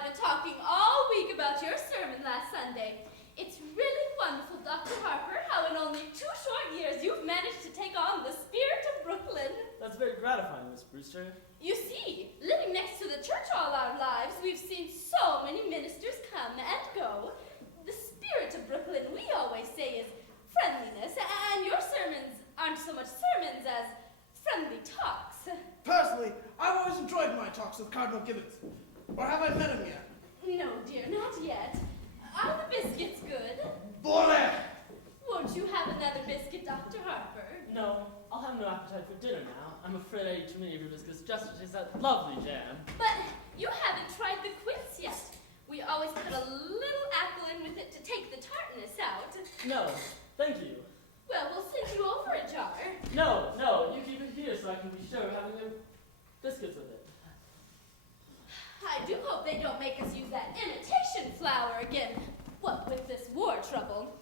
I've been talking all week about your sermon last Sunday. It's really wonderful, Dr. Harper, how in only 2 short years you've managed to take on the spirit of Brooklyn. That's very gratifying, Miss Brewster. You see, living next to the church all our lives, we've seen so many ministers come and go. The spirit of Brooklyn, we always say, is friendliness, and your sermons aren't so much sermons as friendly talks. Personally, I've always enjoyed my talks with Cardinal Gibbons. Or have I met him yet? No, dear, not yet. Are the biscuits good? Volley! Won't you have another biscuit, Dr. Harper? No, I'll have no appetite for dinner now. I'm afraid I ate too many of your biscuits just to taste that lovely jam. But you haven't tried the quince yet. We always put a little apple in with it to take the tartness out. No, thank you. Well, we'll send you over a jar. No, you keep it here so I can be sure of having your biscuits with it. I do hope they don't make us use that imitation flour again. What with this war trouble.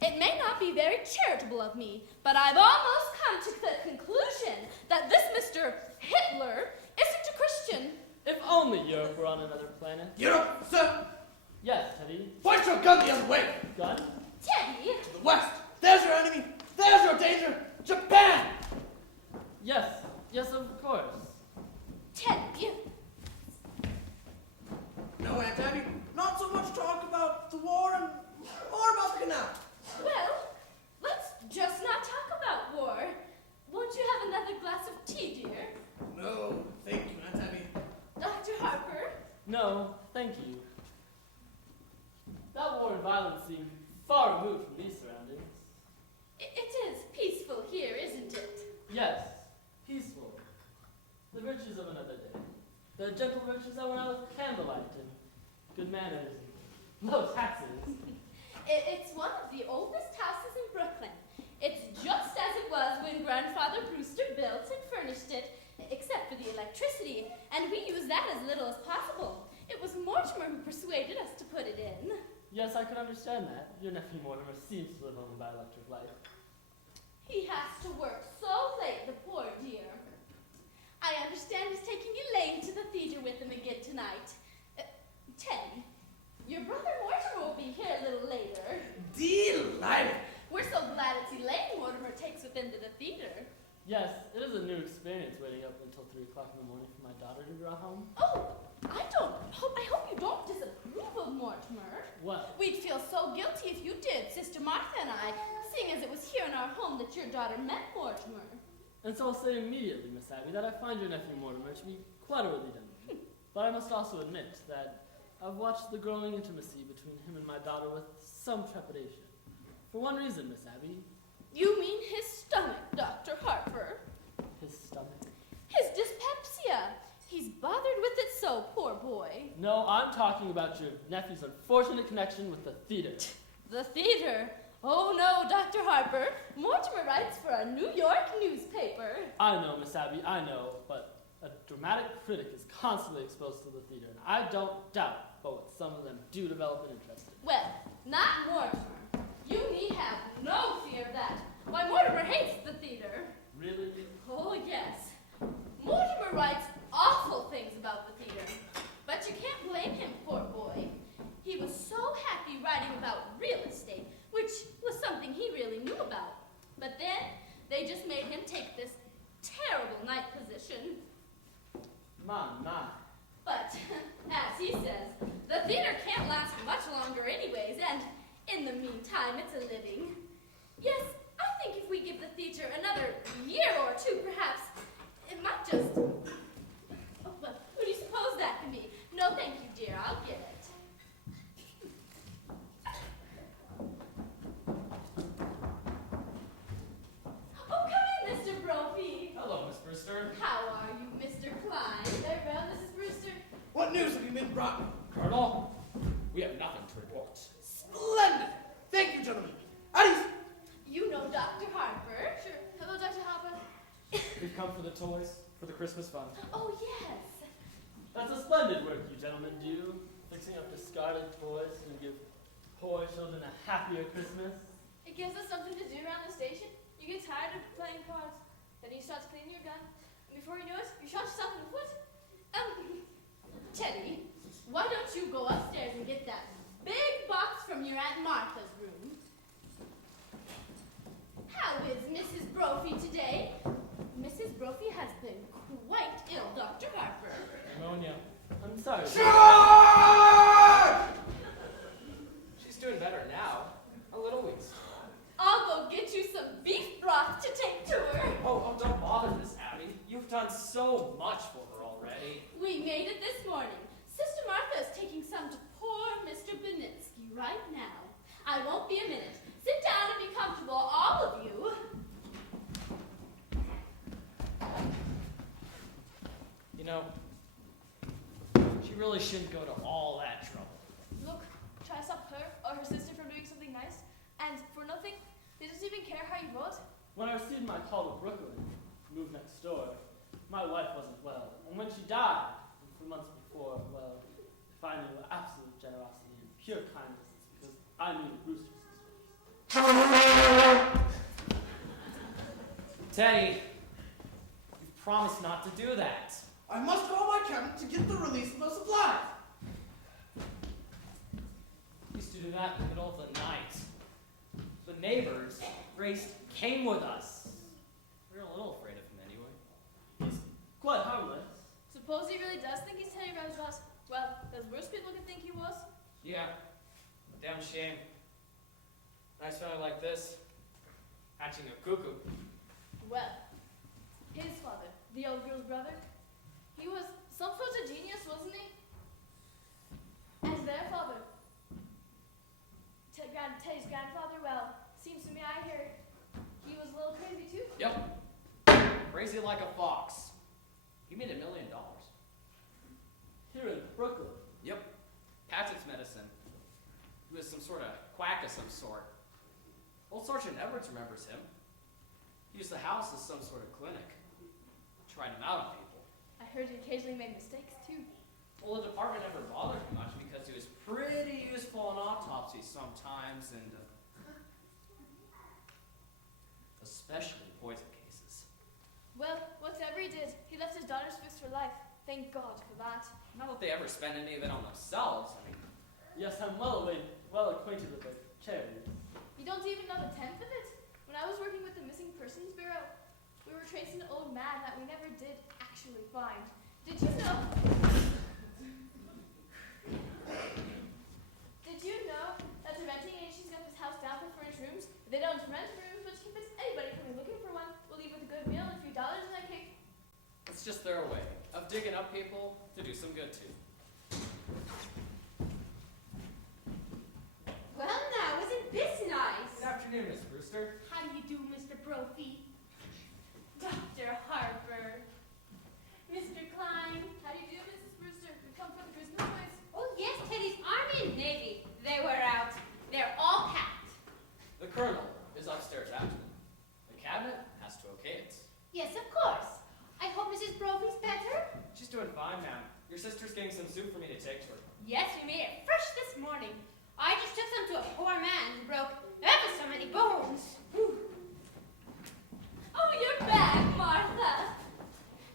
It may not be very charitable of me, but I've almost come to the conclusion that this Mr. Hitler isn't a Christian. If only Europe were on another planet. Europe, sir! Yes, Teddy. Point your gun the other way! Gun? Teddy! To the west! There's your enemy! There's your danger! Japan! Yes, of course. Teddy! No, Aunt Abby, not so much talk about the war and more about the canal. Well, let's just not talk about war. Won't you have another glass of tea, dear? No, thank you, Aunt Abby. Dr. Harper? No, thank you. That war and violence seem far removed from these surroundings. It is peaceful here, isn't it? Yes, peaceful. The virtues of another day. The gentle virtues that were out with candlelight and good manners and low taxes. It's one of the oldest houses in Brooklyn. It's just as it was when Grandfather Brewster built and furnished it, except for the electricity, and we use that as little as possible. It was Mortimer who persuaded us to put it in. Yes, I can understand that. Your nephew Mortimer seems to live only by electric light. He has to work so late, the poor dear. I understand he's taking Elaine to the theater with him again tonight. Teddy, your brother Mortimer will be here a little later. Delighted! We're so glad it's Elaine Mortimer takes with him to the theater. Yes, it is a new experience waiting up until 3 o'clock in the morning for my daughter to draw home. Oh, I hope you don't disapprove of Mortimer. What? We'd feel so guilty if you did, Sister Martha and I, seeing as it was here in our home that your daughter met Mortimer. And so I'll say immediately, Miss Abby, that I find your nephew Mortimer to be quite a worthy gentleman. But I must also admit that I've watched the growing intimacy between him and my daughter with some trepidation. For one reason, Miss Abby. You mean his stomach, Dr. Harper? His stomach? His dyspepsia. He's bothered with it so, poor boy. No, I'm talking about your nephew's unfortunate connection with the theater. The theater? Oh no, Dr. Harper. Mortimer writes for a New York newspaper. I know, Miss Abby, I know, but a dramatic critic is constantly exposed to the theater, and I don't doubt but what some of them do develop an interest in. Well, not Mortimer. You need have no fear of that. Why, Mortimer hates the theater. Really? Oh, yes. Mortimer writes awful things about the theater. But you can't blame him, poor boy. He was so happy writing about real estate, which was something he really knew about. But then they just made him take this terrible night position. My. But, as he says, the theater can't last much longer anyways, and in the meantime, it's a living. Yes, I think if we give the theater another year or two, perhaps, it might just... Oh, well, who do you suppose that can be? No, thank you, dear, I'll get it. Oh, come in, Mr. Brophy. Hello, Miss Brewster. How are you, Mr. Klein? Very well, Mrs. Brewster. What news have you been brought me? Colonel, we have nothing to report. Splendid! Thank you, gentlemen. At ease. You know Dr. Harper. Sure. Hello, Dr. Harper. We've come for the toys, for the Christmas fund. Oh, yes. That's a splendid work you gentlemen do, fixing up discarded toys to give poor children a happier Christmas. It gives us something to do around the station. You get tired of playing cards. Then you start cleaning your gun. And before you know it, you shot yourself in the foot. Teddy, why don't you shouldn't go to all that trouble. Look, try to stop her or her sister from doing something nice, and for nothing, they don't even care how you vote. When I received my call to Brooklyn, moved next door, my wife wasn't well, and when she died, a few months before, well, if I knew absolute generosity and pure kindness, it's because I knew the Brewster sisters. Teddy, you've promised not to do that. I must call my cabinet to get the release of the supplies. Used to do that in the middle of the night. The neighbors, Grace, came with us. We were a little afraid of him anyway. He's quite harmless. Suppose he really does think he's Teddy Roosevelt. Well, there's worse people could think he was. Yeah, damn shame. Nice fellow like this, hatching a cuckoo. Well, his father, the old girl's brother, he was some sort of genius, wasn't he? And their father, Teddy's grandfather, well, seems to me I hear he was a little crazy too. Yep. Crazy like a fox. He made $1 million. Here in Brooklyn. Yep. Patson's medicine. He was some sort of quack of some sort. Old Sergeant Edwards remembers him. He used the house as some sort of clinic. Tried him out on people. I heard he occasionally made mistakes too. Well, the department never bothered him much because he was pretty useful in autopsies sometimes, and especially poison cases. Well, whatever he did, he left his daughters fixed for life. Thank God for that. Not that they ever spent any of it on themselves. I mean, Yes, I'm well acquainted with the charities. You don't even know the tenth of it? When I was working with the Missing Persons Bureau, we were tracing an old man that we never did actually find. Did you know? Did you know that the renting agencies got this house down for furnished rooms? They don't rent rooms, but if it's anybody coming looking for one, we'll leave with a good meal and a few dollars in that cake. it's just their way of digging up people to do some good to. Well now, isn't this nice? Good afternoon, Miss Brewster. How do you do, Mr. Brophy? Dr. Harper. Mr. Klein. How do you do, Mrs. Brewster? We come for the Christmas toys. Oh yes, Teddy's Army and Navy. They were out. They're all packed. The Colonel is upstairs after them. The cabinet has to okay it. Yes, of course. I hope Mrs. Brophy's better? She's doing fine, ma'am. Your sister's getting some soup for me to take to her. Yes, we made it fresh this morning. I just took some to a poor man who broke ever so many bones. Whew. Oh, you're back, Martha.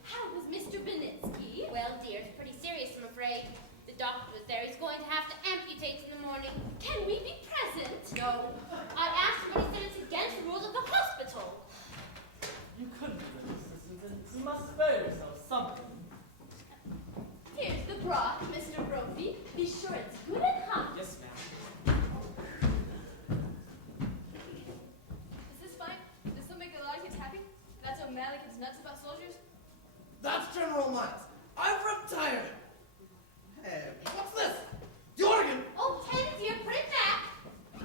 How was Mr. Benitsky? Well, dear, it's pretty serious, I'm afraid. The doctor was there. He's going to have to amputate in the morning. Can we be present? No. I asked him, but he said it's against the rules of the hospital. You could be an assistant, and you must spare yourself something. Here's the broth, Mr. Brophy. Be sure it's good and hot. Yes, ma'am. Is this fine? This will make a lot of kids happy? That's how Malik is nuts about soldiers? That's General Mines. I've retired. Hey, what's this? The organ! Oh, Teddy, dear, put it back.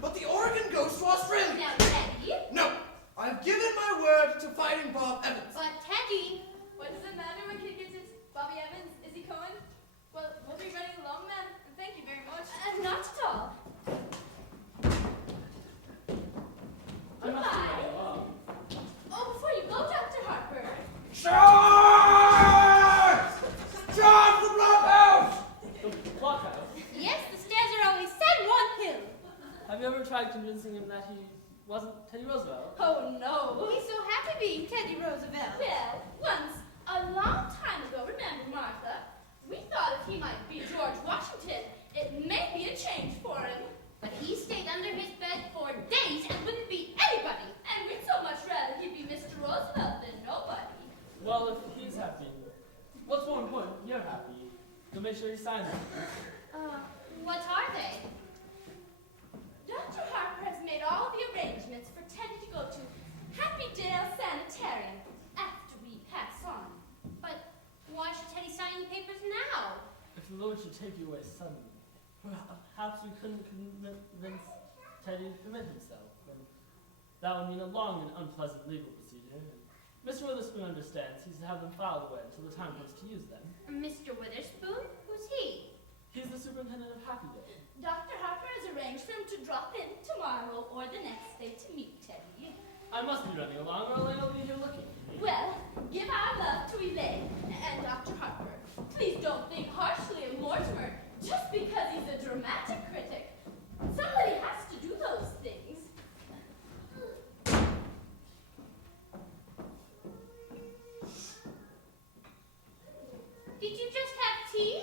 But the organ goes to Australia. Now, Teddy. No, I've given my word to Fighting Bob Evans. But, Teddy. What does it matter when kid gets it? Bobby Evans? Is he Cohen? Well, we'll be running along, man. And thank you very much. Not at all. I must be running along. Oh, before you go, Dr. Harper. Charge! Charge the blockhouse! The blockhouse. Yes, the stairs are only 7 hill. Have you ever tried convincing him that he wasn't Teddy Roosevelt? Oh, no. He's so happy being Teddy Roosevelt. Well, once, a long time ago, remember, Martha, we thought if he might be George Washington, it may be a change for him. But he stayed under his bed for days and wouldn't be anybody. And we'd so much rather he be Mr. Roosevelt than nobody. Well, if he's happy, what's more important, you're happy. You'll make sure he signs it. What are they? Dr. Harper has made all the arrangements for Teddy to go to Happy Dale Sanitarium after we pass on. But why should Teddy sign the papers now? If the Lord should take you away suddenly, perhaps we couldn't convince Teddy to commit himself. And that would mean a long and unpleasant legal procedure. Mr. Witherspoon understands he's to have them filed away until the time comes to use them. Mr. Witherspoon? Who's he? He's the superintendent of Happy Day. Dr. Harper has arranged for him to drop in tomorrow or the next day to meet Teddy. I must be running along, or Elaine will be here looking for me. Well, give our love to Elaine and Dr. Harper. Please don't think harshly of Mortimer just because he's a dramatic critic. Somebody has to do those things. Did you just have tea?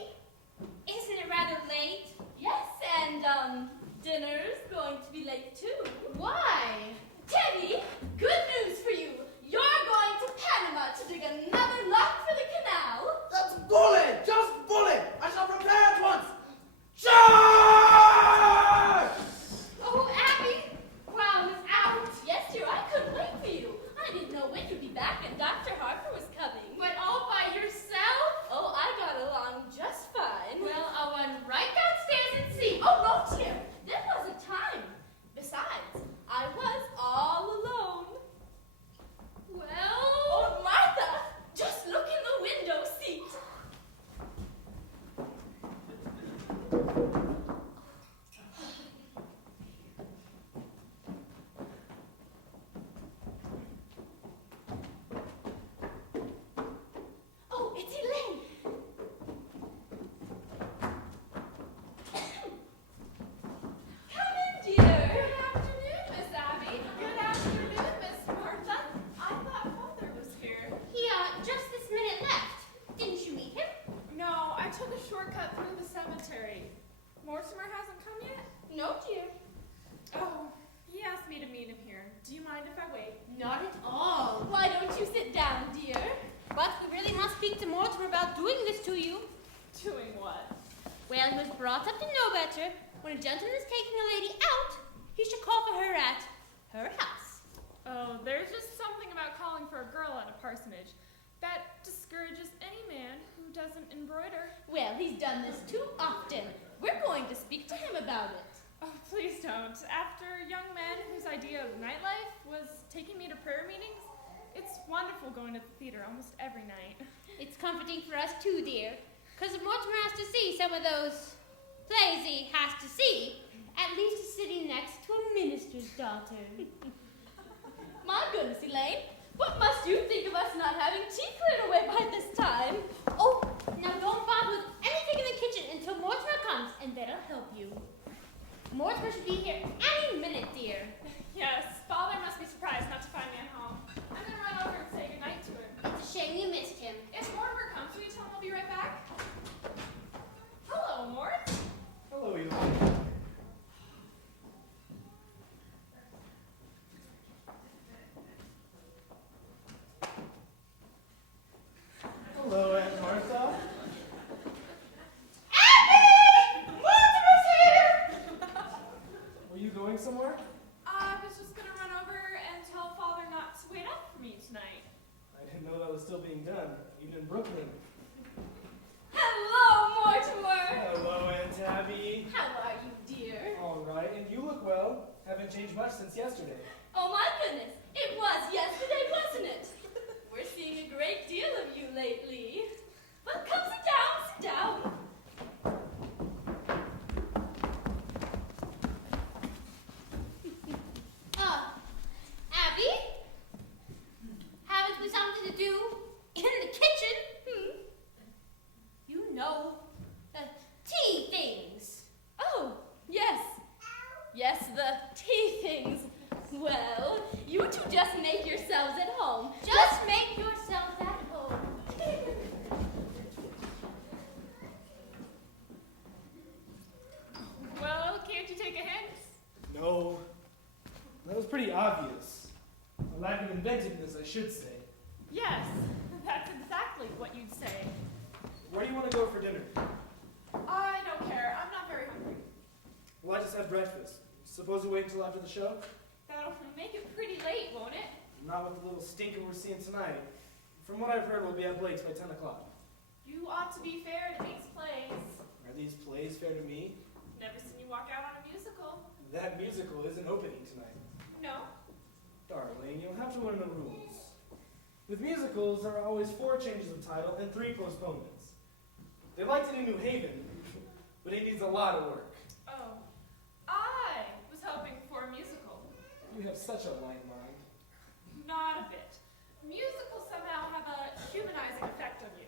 Isn't it rather late? Yes, and, dinner's going to be late too. Why? Teddy, good news for you. You're going to Panama to dig another lock for the canal. That's bully! Just bully! I shall prepare at once! Charge! Oh, Abby! Wow, was out. Yes, dear, I couldn't wait for you. I didn't know when you'd be back and Dr. Harper was coming. But all by yourself? Oh, I got along just fine. Well, I'll run right downstairs and see. Oh, no, dear. There wasn't time. Besides, I was all alone. Well... Oh, Martha, just look in the window seat. Oh, it's Elaine. Come in, dear. Good afternoon, Miss Abby. Good afternoon, Miss Martha. I thought Father was here. He, just this minute left. Didn't you meet him? No, I took a shortcut through the cemetery. Mortimer hasn't come yet? No, dear. Oh, he asked me to meet him here. Do you mind if I wait? Not at all. Why don't you sit down, dear? But we really must speak to Mortimer about doing this to you. Doing what? Well, he was brought up to know better. When a gentleman is taking a lady out, he should call for her at her house. Oh, there's just something about calling for a girl at a parsonage that discourages any man who doesn't embroider. Well, he's done this too often. We're going to speak to him about it. Oh, please don't. After young men whose idea of nightlife was taking me to prayer meetings, it's wonderful going to the theater almost every night. It's comforting for us too, dear, because if Mortimer has to see some of those plays he has to see, at least he's sitting next to a minister's daughter. My goodness, Elaine, what must you think of us not having tea cleared away by this time? Oh, now don't bother with anything in the kitchen until Mortimer comes, and that'll help you. Mortimer should be here any minute, dear. Yes, Father must be surprised not to find me at home. I'm gonna run over and say goodnight to him. It's a shame you missed him. If Mortimer comes, will you tell him I'll be right back? Hello, Mort. Hello, Elaine. Hello, Aunt Martha. Abby! Mortimer's here! Were you going somewhere? I was just gonna run over and tell Father not to wait up for me tonight. I didn't know that was still being done, even in Brooklyn. Hello, Mortimer. Hello, Aunt Tabby. How are you, dear? All right, and you look well. Haven't changed much since yesterday. Oh, my goodness. It was yesterday, wasn't it? We're seeing a great deal of you lately. Well, come sit down, sit down. Abby? Haven't we something to do in the kitchen? You know, tea things. Oh, yes. Yes, the tea things. Well, you two just make yourselves at home. Just make yourselves at home. Well, can't you take a hint? No. That was pretty obvious. A lack of inventiveness, I should say. Yes, that's exactly what you'd say. Where do you want to go for dinner? I don't care. I'm not very hungry. Well, I just had breakfast. Suppose we wait until after the show? That'll make it pretty late, won't it? Not with the little stinker we're seeing tonight. From what I've heard, we'll be at Blake's by 10 o'clock. You ought to be fair to these plays. Are these plays fair to me? Never seen you walk out on a musical. That musical isn't opening tonight. No. Darling, you'll have to learn the rules. With musicals, there are always 4 changes of title and 3 postponements. They liked it in New Haven, but he needs a lot of work. Oh, I was hoping for a musical. You have such a light mind. Not a bit. Musicals somehow have a humanizing effect on you.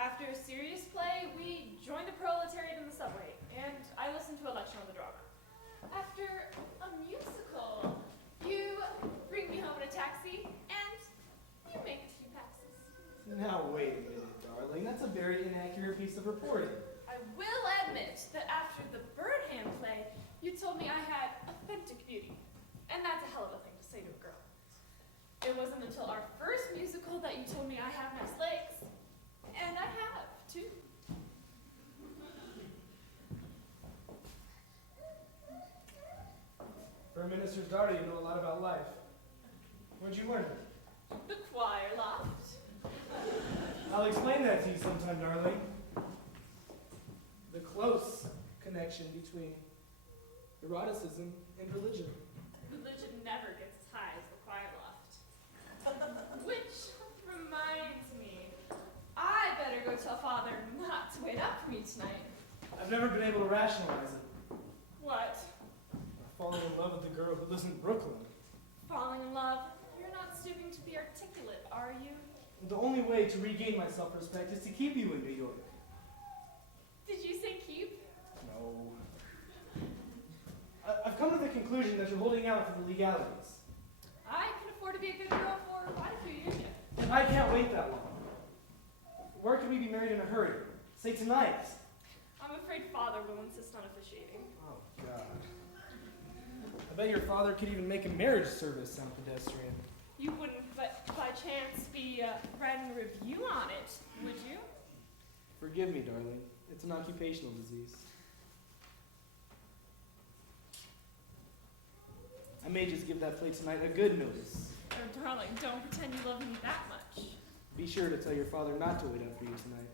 After a serious play, we join the proletariat in the subway, and I listen to a lecture on the drama. After a musical, you bring me home in a taxi, and you make a few passes. Now wait a minute, darling. That's a very inaccurate piece of reporting. I will admit that after the Birdham play, you told me I had authentic beauty, and that's a hell of a thing to say to a girl. It wasn't until our first musical that you told me I have nice legs, and I have, too. For a minister's daughter, you know a lot about life. Where'd you learn it? The choir loft. I'll explain that to you sometime, darling. The close connection between eroticism and religion. Religion never gets as high as the choir loft. Which reminds me, I better go tell Father not to wait up for me tonight. I've never been able to rationalize it. What? Falling in love with the girl who lives in Brooklyn. Falling in love? You're not stooping to be articulate, are you? The only way to regain my self-respect is to keep you in New York. Did you say keep? No. I've come to the conclusion that you're holding out for the legalities. I can afford to be a good girl for quite a few years yet. I can't wait that long. Where can we be married in a hurry? Say tonight. I'm afraid Father will insist on officiating. Oh, God. I bet your father could even make a marriage service sound pedestrian. You wouldn't, but by chance, be writing a review on it, would you? Forgive me, darling. It's an occupational disease. I may just give that play tonight a good notice. Oh, darling, don't pretend you love me that much. Be sure to tell your father not to wait up for you tonight.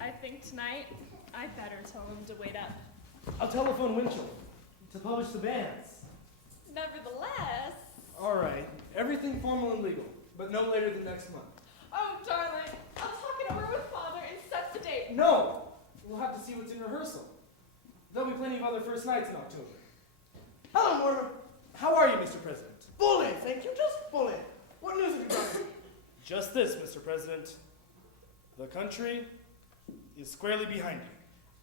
I think tonight, I better tell him to wait up. I'll telephone Winchell to publish the banns. Nevertheless... All right. Everything formal and legal, but no later than next month. Oh, darling, I'll talk it over with Father and set the date. No! We'll have to see what's in rehearsal. There'll be plenty of other first nights in October. Hello, Mortimer. How are you, Mr. President? Bully, thank you, just bully. What news have you got? Just this, Mr. President. The country is squarely behind you.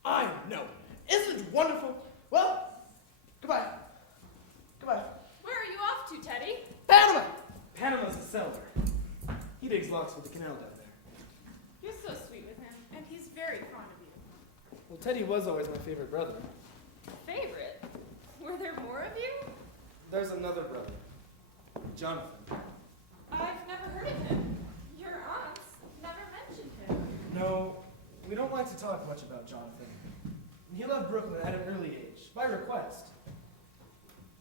I know. Isn't it wonderful? Well, goodbye. Goodbye. Where are you off to, Teddy? Panama! Panama's a settler. He digs locks for the canal down there. You're so sweet with him, and he's very fond of you. Well, Teddy was always my favorite brother. Favorite? Were there more of you? There's another brother, Jonathan. I've never heard of him. Your aunts never mentioned him. No, we don't like to talk much about Jonathan. He left Brooklyn at an early age, by request.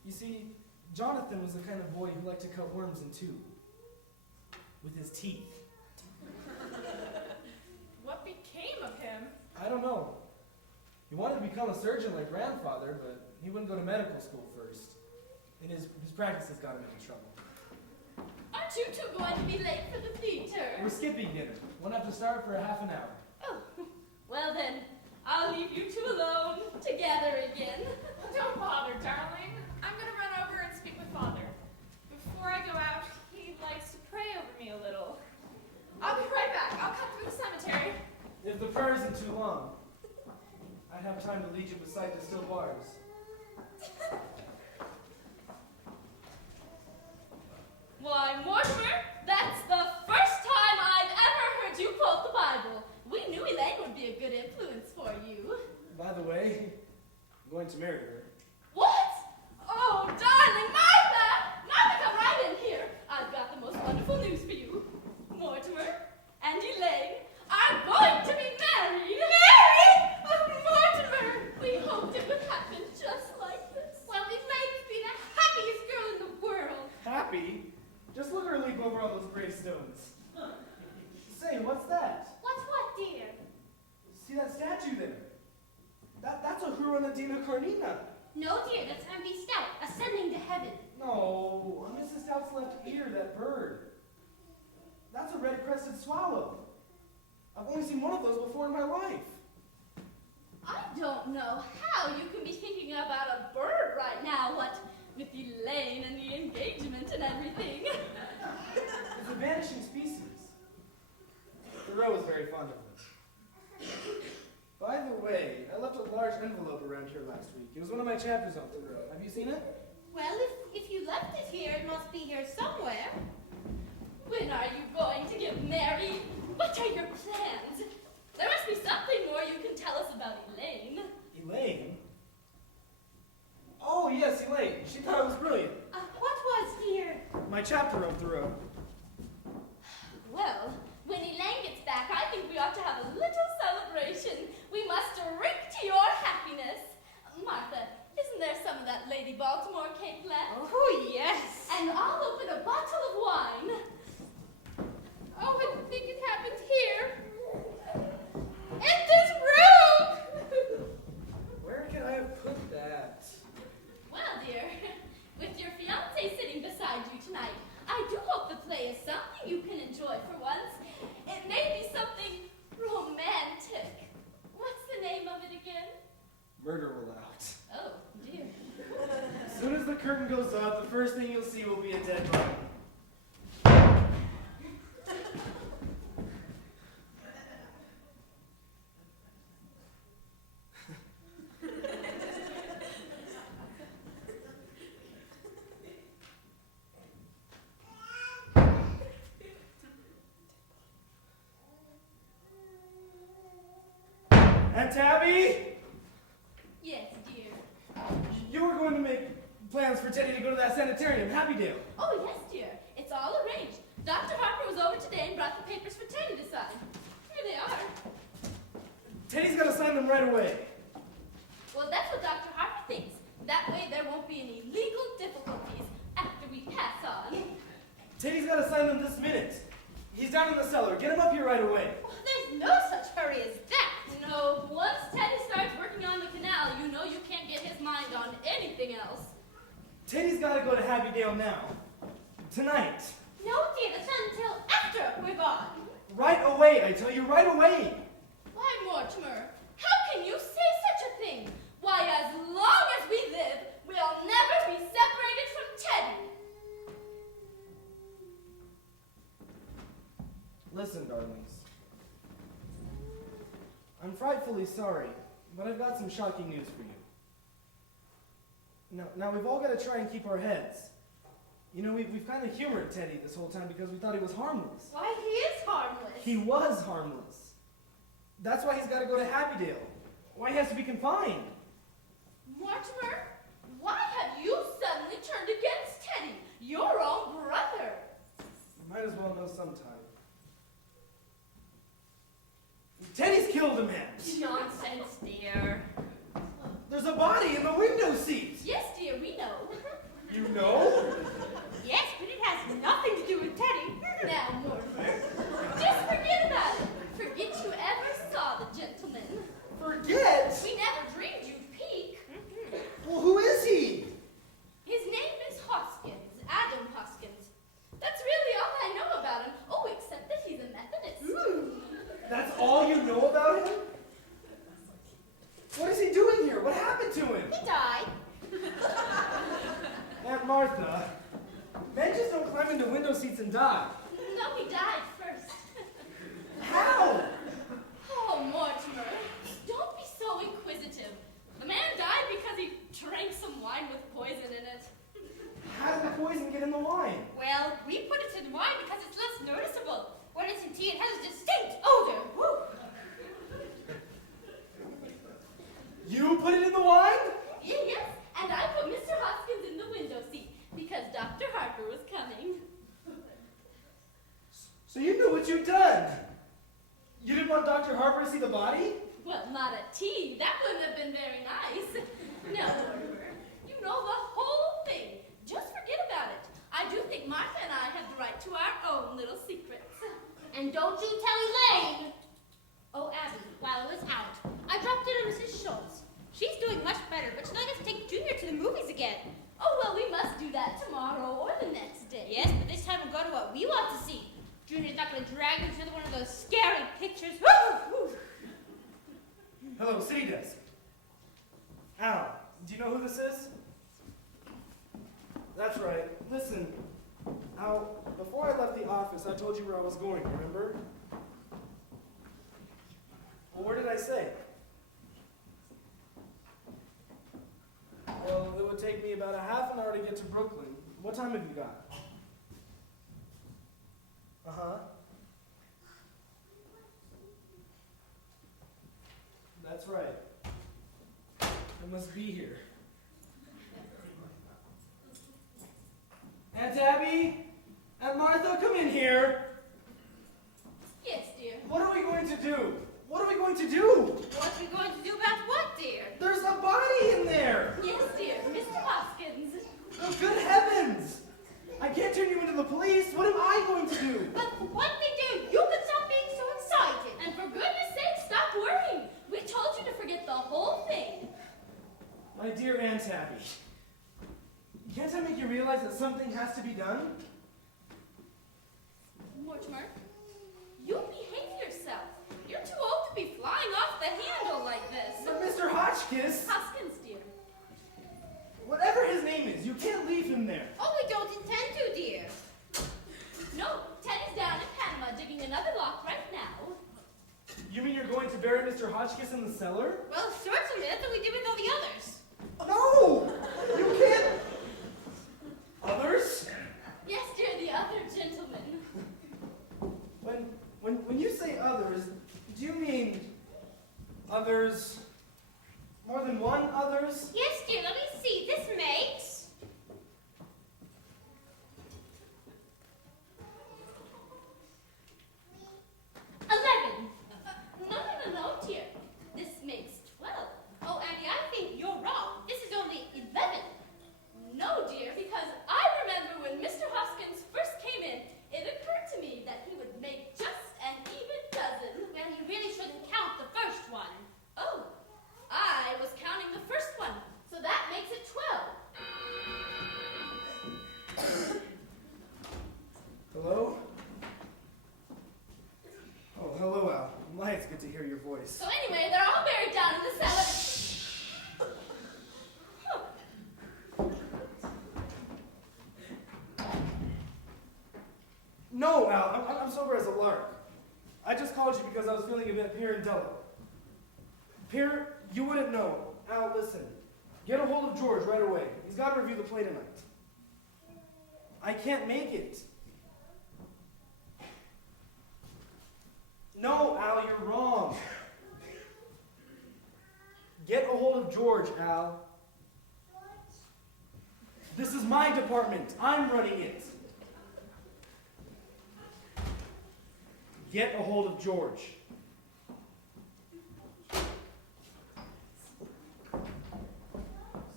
You see, Jonathan was the kind of boy who liked to cut worms in two, with his teeth. What became of him? I don't know. He wanted to become a surgeon like grandfather, but he wouldn't go to medical school first. And his practices got him into trouble. Aren't you two going to be late for the theater? We're skipping dinner. Won't have to start for a half an hour. Oh, well then, I'll leave you two alone together again. Don't bother, darling. I'm going to run over and speak with Father. Before I go out, he likes to pray over me a little. I'll be right back. I'll cut through the cemetery. If the prayer isn't too long, I'd have time to lead you beside the still bars. Why, Mortimer, that's the first time I've ever heard you quote the Bible. We knew Elaine would be a good influence for you. By the way, I'm going to marry her. What? Oh, darling Martha! Martha, come right in here. I've got the most wonderful news for you. Mortimer and Elaine are going to be married. Married? Oh, Mortimer, we hoped it would happen just like this. Well, Elaine's be the happiest girl in the world. Happy? Just look at her leap over all those gravestones. Say, what's that? What's what, dear? See that statue there? That's a Huronadina Carnina. No, dear, that's Empty Stout, ascending to heaven. No, on Mrs. Stout's left ear, that bird. That's a red-crested swallow. I've only seen one of those before in my life. I don't know how you can be thinking about a bird right now, what with Elaine and the engagement and everything. It's a vanishing species. Thoreau was very fond of them. By the way, I left a large envelope around here last week. It was one of my chapters on Thoreau. Have you seen it? Well, if you left it here, it must be here somewhere. When are you going to get married? What are your plans? There must be something more you can tell us about Elaine. Elaine? Oh, yes, Elaine. She thought it was brilliant. What was here? My chapter on Thoreau. Well, when Elaine gets back, I think we ought to have a little celebration. We must drink to your happiness. Martha, isn't there some of that Lady Baltimore cake left? Oh, yes. And I'll open a bottle of wine. Oh, I think it happened here. In this room! Where can I have put that? Well, dear, with your fiancé sitting beside you tonight, I do hope the play is something you can enjoy for once. It may be something romantic. What's the name of it again? Murder Will Out. Oh, dear. As soon as the curtain goes up, the first thing you'll see will be a dead body. And Tabby, Yes, dear. you were going to make plans for Teddy to go to that sanitarium, Happydale. Oh, yes, dear. It's all arranged. Dr. Harper was over today and brought the papers for Teddy to sign. Here they are. Teddy's got to sign them right away. Well, that's what Dr. Harper thinks. That way there won't be any legal difficulties after we pass on. Teddy's got to sign them this minute. He's down in the cellar. Get him up here right away. Oh, there's no such hurry as that. No, once Teddy starts working on the canal, you know you can't get his mind on anything else. Teddy's got to go to Happydale now. Tonight. No, dear, that's not until after we're gone. Right away, I tell you, right away. Why, Mortimer, how can you say such a thing? Why, as long as we live, we'll never be separated from Teddy. Listen, darlings. I'm frightfully sorry, but I've got some shocking news for you. Now we've all got to try and keep our heads. You know, we've kind of humored Teddy this whole time because we thought he was harmless. Why, he is harmless. He was harmless. That's why he's got to go to Happydale. Why he has to be confined. Mortimer, why have you suddenly turned against Teddy, your own brother? Might as well know sometime. Teddy's killed a man. Nonsense, dear. There's a body in the window seat. Yes, dear, we know. You know? Yes, but it has nothing to do with Teddy. Now, Mortimer, just forget about it. Forget you ever saw the gentleman. Forget? We never dreamed you'd peek. Well, who is he? His name is Hoskins, Adam Hoskins. That's really all I know about him. Oh, except that he's a Methodist. That's all you know about him? What is he doing here? What happened to him? He died. Aunt Martha, men just don't climb into window seats and die. No, he died first. How? Oh, Mortimer, don't be so inquisitive. The man died because he drank some wine with poison in it. How did the poison get in the wine? Well, we put it in wine because it's less noticeable. When it's in tea, it has a distinct odor. Woo. You put it in the wine? Yes, and I put Mr. Hoskins in the window seat because Dr. Harper was coming. So you knew what you'd done. You didn't want Dr. Harper to see the body? Well, not at tea. That wouldn't have been very nice. No, Mortimer, you know the whole thing. Just forget about it. I do think Martha and I have the right to our own little secrets. And don't you tell Elaine. Oh, Abby, while I was out, I dropped in on Mrs. Schultz. She's doing much better, but she'd like us to take Junior to the movies again. Oh, well, we must do that tomorrow or the next day. Yes, but this time we'll go to what we want to see. Junior's not going to drag us to one of those scary pictures. Hello, city desk. Do you know who this is? That's right. Listen, Al, before I left the office, I told you where I was going, remember? Well, where did I say? Well, it would take me about a half an hour to get to Brooklyn. What time have you got? Uh-huh. That's right. It must be here. Aunt Abby? Aunt Martha, come in here. Yes, dear. What are we going to do? What are we going to do? What are we going to do about what, dear? There's a body in there. Yes, dear. Mr. Hoskins. Oh, good heavens. I can't turn you into the police. What am I going to do? But what they do, you can stop being so excited. And for goodness sake, stop worrying. We told you to forget the whole thing. My dear Aunt Abby, can't I make you realize that something has to be done? Mortimer, you behave yourself. You're too old to be flying off the handle like this. But Mr. Hotchkiss, Hoskins, dear. whatever his name is, you can't leave him there. Oh, we don't intend to, dear. No, Ted is down in Panama digging another lock right now. You mean you're going to bury Mr. Hotchkiss in the cellar? Well, certainly, that's what we did with all the others. No! You can't! Others? Yes, dear, the other gentleman. When you say others, do you mean others, more than one others? Yes, dear, let me see. This makes... No, dear. This makes 12. Oh, Annie, I think you're wrong. This is only 11. No, dear, because I remember when Mr. Hoskins first came in, it occurred to me that he would make just an even dozen. Well, you really shouldn't count the first one. Oh, I was counting the first one, so that makes it 12. Hello? Oh, hello, Al. My, it's good to hear your voice. So anyway, they're all buried down in the cellar. No, Al, I'm sober as a lark. I just called you because I was feeling a bit perendello. Peer, you wouldn't know. Al, listen. Get a hold of George right away. He's got to review the play tonight. I can't make it. No, Al, you're wrong. Get a hold of George, Al. This is my department. I'm running it. Get a hold of George.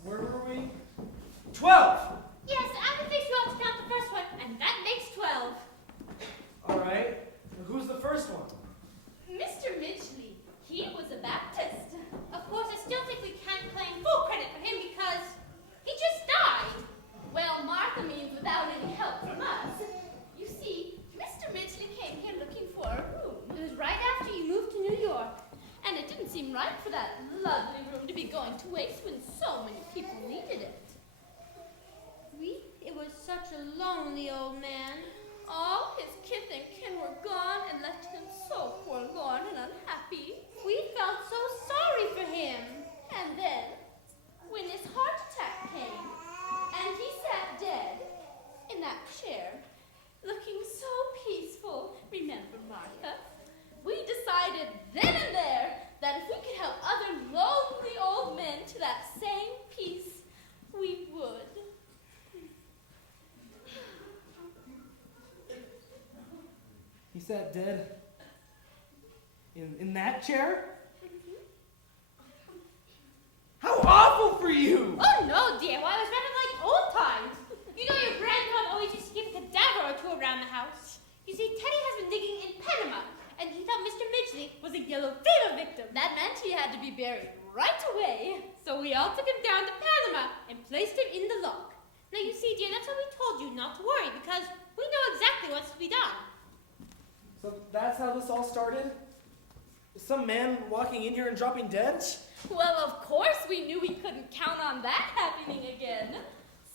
Where were we? 12! Yes, I think you ought to count the first one, and that makes 12. All right. Who's the first one? Mr. Midgley, he was a Baptist. Of course, I still think we can't claim full credit for him because he just died. Well, Martha means without any help from us. You see, Mr. Midgley came here looking for a room. It was right after you moved to New York. And it didn't seem right for that lovely room to be going to waste when so many people needed it. It was such a lonely old man. All his kith and kin were gone and left him so forlorn and unhappy. We felt so sorry for him. And then, when his heart attack came, and he sat dead in that chair, looking so peaceful, remember, Martha? We decided then and there that if we could help other lonely old men to that same peace, we would. He sat dead in that chair? How awful for you! Oh no, dear. Why, it was rather like old times. You know your grandfather always used to keep a cadaver or two around the house. You see, Teddy has been digging in Panama, and he thought Mr. Midgley was a yellow fever victim. That meant he had to be buried right away. So we all took him down to Panama and placed him in the lock. Now you see, dear, that's why we told you not to worry, because we know exactly what's to be done. So that's how this all started? Some man walking in here and dropping dead? Well, of course we knew we couldn't count on that happening again.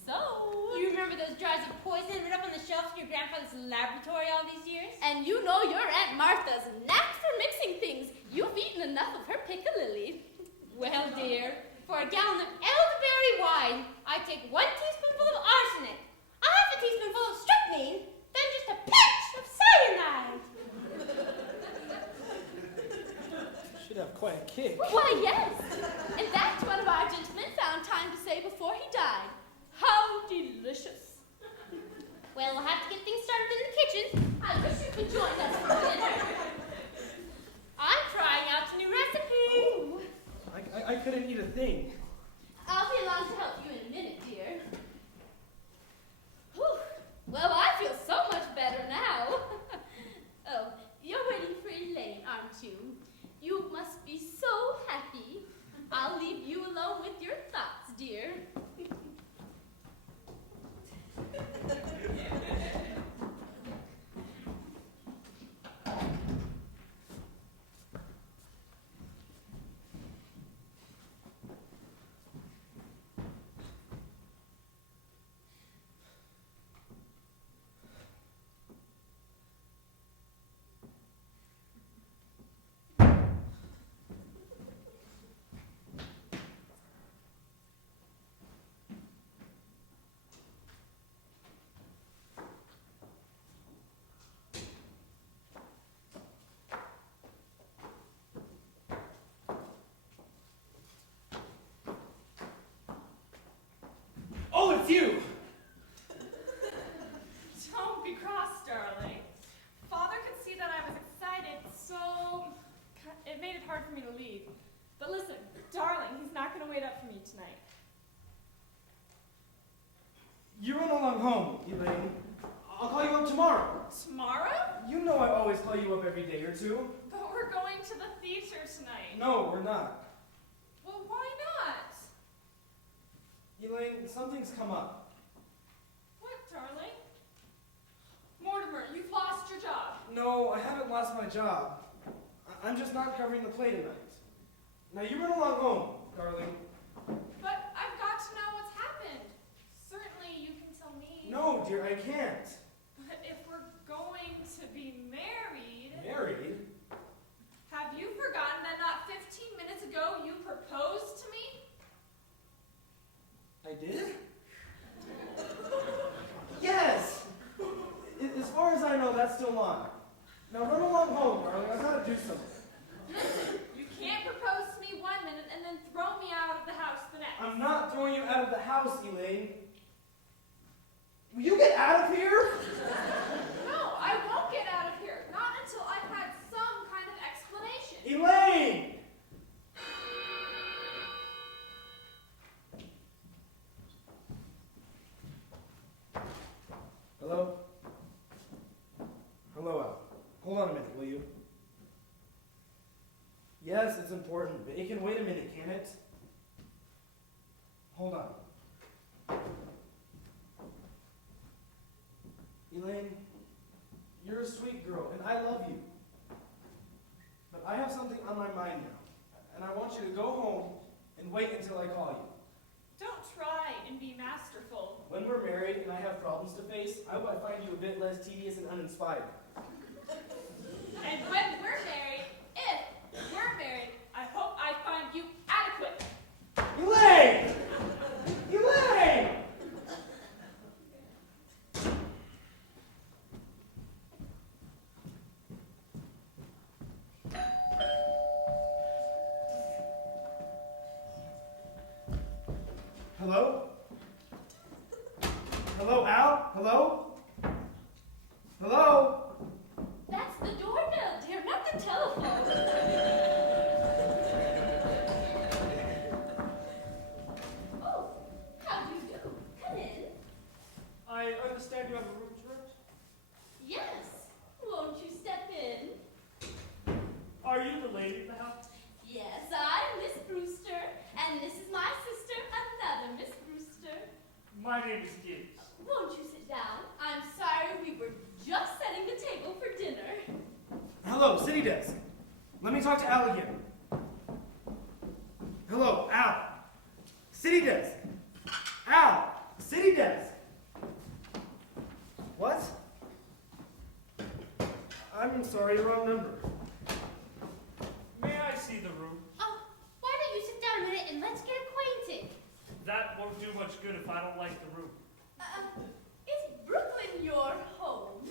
So... You remember those jars of poison right up on the shelf in your grandfather's laboratory all these years? And you know your Aunt Martha's knack for mixing things. You've eaten enough of her piccalilli. Well, dear, for a gallon of elderberry wine, I take 1 teaspoonful of arsenic, a half a teaspoonful of strychnine, then just a pinch of cyanide. Should have quite a kick. Why, yes. In fact, one of our gentlemen found time to say before he died, "How delicious." Well, we'll have to get things started in the kitchen. I wish you could join us for dinner. I'm trying out a new recipe. Ooh. I couldn't eat a thing. I'll be along to help you in a minute, dear. Whew. Well, I feel so much better now. Oh, you're waiting for Elaine, aren't you? You must be so happy. I'll leave you alone with your thoughts, dear. Oh, it's you! Don't be cross, darling. Father could see that I was excited, so it made it hard for me to leave. But listen, darling, he's not going to wait up for me tonight. You run along home, Elaine. I'll call you up tomorrow. Tomorrow? You know I always call you up every day or two. But we're going to the theater tonight. No, we're not. Well, why not? Elaine, something's come up. What, darling? Mortimer, you've lost your job. No, I haven't lost my job. I'm just not covering the play tonight. Now you run along home, darling. But I've got to know what's happened. Certainly you can tell me. No, dear, I can't. But if we're going to be married... Married? Have you forgotten that not 15 minutes ago you proposed to me? I did? Yes! As far as I know, that's still on. Now run along home, darling. I've got to do something. Listen, you can't propose to me 1 minute and then throw me out of the house the next. I'm not throwing you out of the house, Elaine. Will you get out of here? No, I won't get out of here. Not until I've had some kind of explanation. Elaine! Hello? Hello, Al. Hold on a minute, will you? Yes, it's important, but it can wait a minute, can it? Hold on. Elaine, you're a sweet girl, and I love you. But I have something on my mind now, and I want you to go home and wait until I call you. Don't try and be masterful. When we're married and I have problems to face, I find you a bit less tedious and uninspired. And when we're married, if we're married, I hope I find you adequate. Elaine! Elaine! Hello? Hello, Al? Hello? Hello? That's the doorbell, dear, not the telephone. Oh, how do you do? Come in. I understand you have a room to rent? Yes. Won't you step in? Are you the lady of the house? Yes, I'm Miss Brewster, and this is my sister, another Miss Brewster. My name is Gibbs. Won't you sit down? I'm sorry, we were just setting the table for dinner. Hello, city desk. Let me talk to Al again. City desk. Al, city desk. What? I'm sorry, wrong number. May I see the room? Oh, why don't you sit down a minute and let's get acquainted? That won't do much good if I don't like the room. Is Brooklyn your home?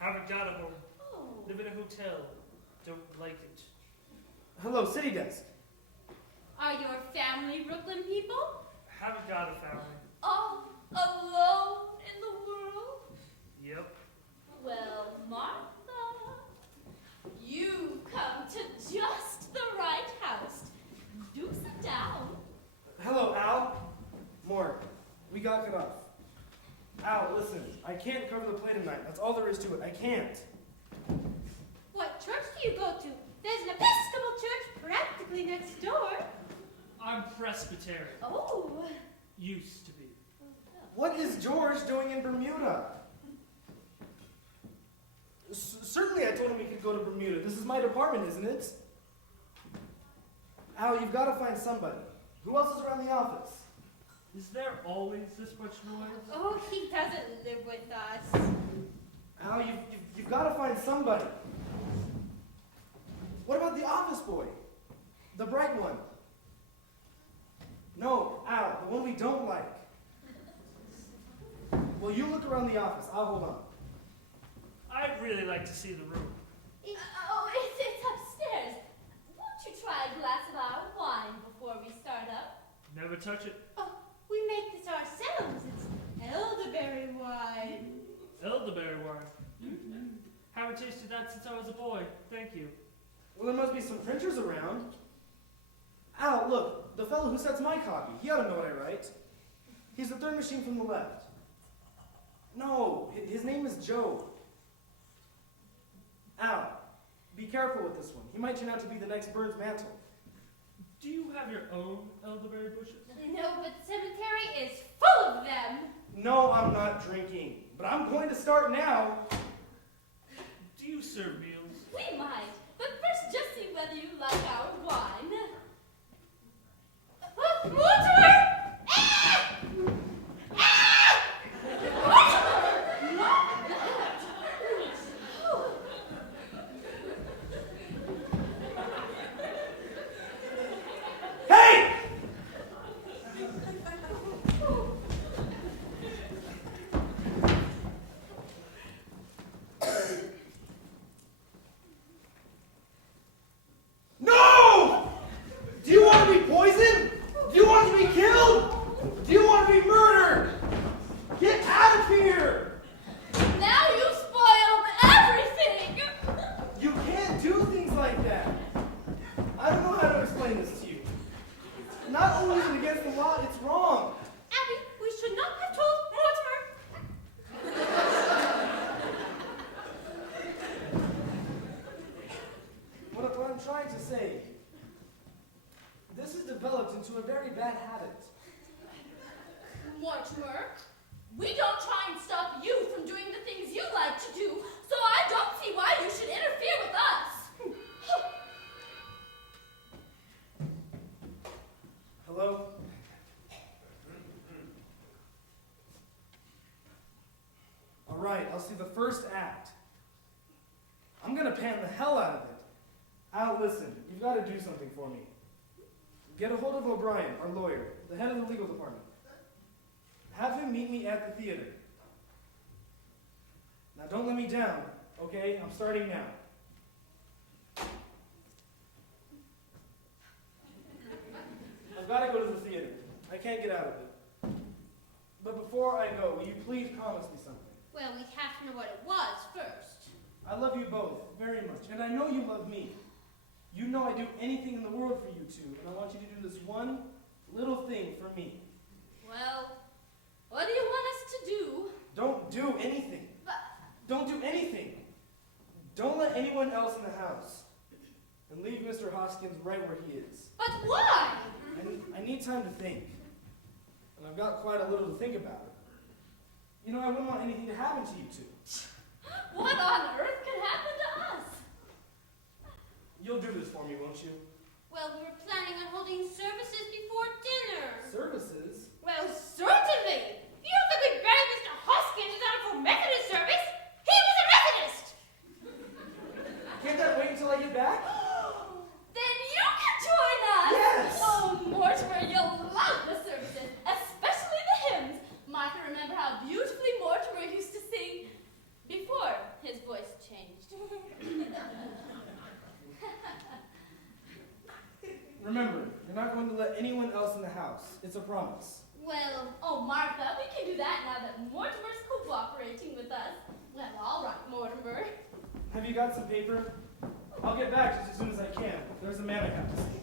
Haven't got a home. Oh. Live in a hotel. Don't like it. Hello, city desk. Are your family Brooklyn people? Haven't got a family. All alone in the world? Yep. Well, Martha, you've come to just the right house. Do sit down. Hello, Al. Mort, we got cut off. Al, listen, I can't cover the play tonight. That's all there is to it. I can't. What church do you go to? There's an Episcopal church practically next door. I'm Presbyterian. Oh. Used to be. What is George doing in Bermuda? Certainly I told him we could go to Bermuda. This is my department, isn't it? Al, you've got to find somebody. Who else is around the office? Is there always this much noise? Oh, he doesn't live with us. Al, you've got to find somebody. What about the office boy? The bright one? No, Al, the one we don't like. Well, you look around the office. I'll hold on. I'd really like to see the room. It's upstairs. Won't you try a glass of our wine before we start up? Never touch it. Oh, we make this ourselves. It's elderberry wine. Elderberry wine. Haven't tasted that since I was a boy. Thank you. Well, there must be some printers around. Al, look, the fellow who sets my copy. He ought to know what I write. He's the third machine from the left. No, his name is Joe. Al, be careful with this one. He might turn out to be the next Burns Mantle. Do you have your own elderberry bushes? No, but the cemetery is full of them. No, I'm not drinking, but I'm going to start now. Do you serve meals? We might, but first just see whether you like our wine. Mortimer! Hey! No! Do you want to be poisoned? Do you want to be killed? Do you want to be murdered? Get out of here! Now you spoiled everything! You can't do things like that. I don't know how to explain this to you. Not only is it against the law, it's wrong. Abby, we should not have told Mortimer. What I'm trying to say, this has developed into a very bad habit. Mortimer, we don't try and stop you from doing the things you like to do, so I don't see why you should interfere with us. Hello? All right, I'll see the first act. I'm gonna pan the hell out of it. Al, listen, you've got to do something for me. Get a hold of O'Brien, our lawyer, the head of the legal department. Have him meet me at the theater. Now don't let me down, okay? I'm starting now. I've got to go to the theater. I can't get out of it. But before I go, will you please promise me something? Well, we have to know what it was first. I love you both very much, and I know you love me. You know I'd do anything in the world for you two, and I want you to do this one little thing for me. Well, what do you want us to do? Don't do anything. Don't do anything. Don't let anyone else in the house. And leave Mr. Hoskins right where he is. But why? I need time to think. And I've got quite a little to think about it. You know, I wouldn't want anything to happen to you two. What on earth could happen to us? You'll do this for me, won't you? Well, we were planning on holding services before dinner. Services? Well, certainly. You don't think we buried Mr. Hoskins without a full Methodist service? He was a Methodist! Can't that wait until I get back? Then you can join us! Yes! Oh, Mortimer, you'll love the services, especially the hymns. Martha, remember how beautifully Mortimer used to sing before his voice changed. Remember, you're not going to let anyone else in the house. It's a promise. Well, oh, Martha, we can do that now that Mortimer's cooperating with us. Well, all right, Mortimer. Have you got some paper? I'll get back just as soon as I can. There's a man I have to see.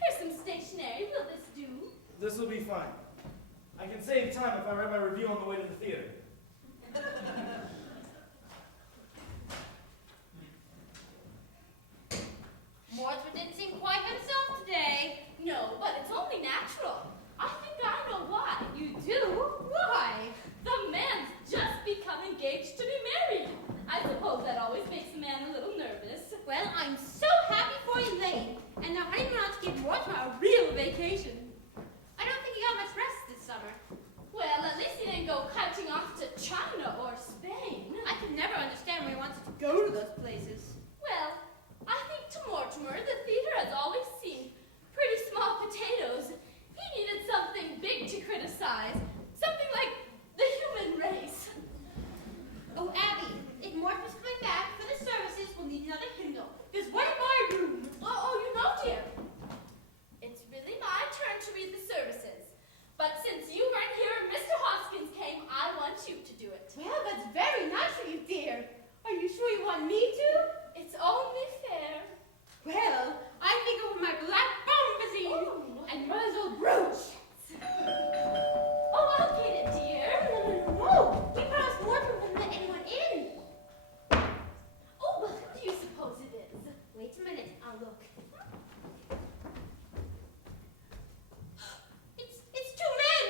Here's some stationery. Will this do? This will be fine. I can save time if I write my review on the way to the theater. Mortimer didn't seem quite himself today. No, but it's only natural. I think I know why. You do? Why? The man's just become engaged to be married. I suppose that always makes a man a little nervous. Well, I'm so happy for Elaine, and the honeymoon ought to give Mortimer a real vacation. I don't think he got much rest this summer. Well, at least he didn't go kiting off to China or Spain. I could never understand why he wanted to go to those places. Well, I think to Mortimer, the theater has always seemed pretty small potatoes. He needed something big to criticize. Something like the human race. Oh, Abby, if Mortimer's coming back for the services, we'll need another hymnal. There's one in my room. Oh, you know, dear. It's really my turn to read the services. But since you weren't here and Mr. Hoskins came, I want you to do it. Well, that's very nice of you, dear. Are you sure you want me to? It's only fair. Well, I think over my black bombazine Oh. and muzzle brooch. Oh, I'll get it, dear. No, we promised Mortimer wouldn't let anyone in. Oh, well, who do you suppose it is? Wait a minute, I'll look. It's two men,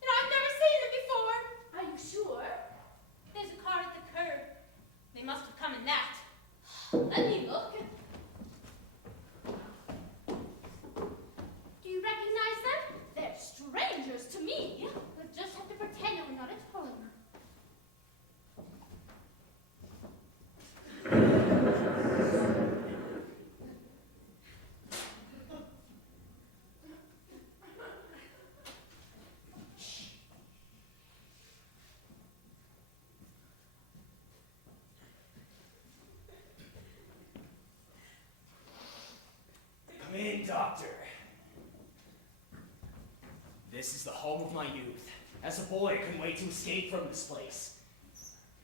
and I've never seen them before. Are you sure? There's a car at the curb. They must have come in that. Let me look. Do you recognize them? They're strangers to me. We'll just have to pretend that we're not at home. Come in, Doctor. This is the home of my youth. As a boy, I couldn't wait to escape from this place.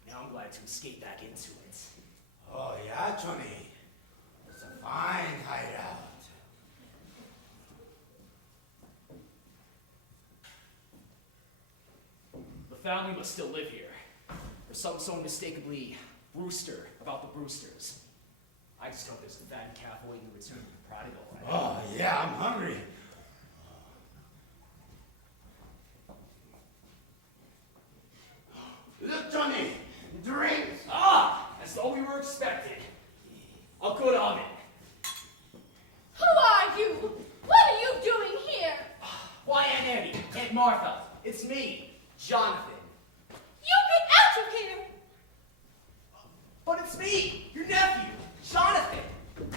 Now I'm glad to escape back into it. Oh, yeah, Johnny. It's a fine hideout. The family must still live here. There's something so unmistakably Brewster about the Brewsters. I just hope there's a fattened calf waiting to return to the prodigal. Oh, yeah, I'm hungry. Look, Johnny, drinks. Ah, as though we were expected. A good omen. Who are you? What are you doing here? Why, Aunt Annie, Aunt Martha, it's me, Jonathan. You get out of here! But it's me, your nephew, Jonathan.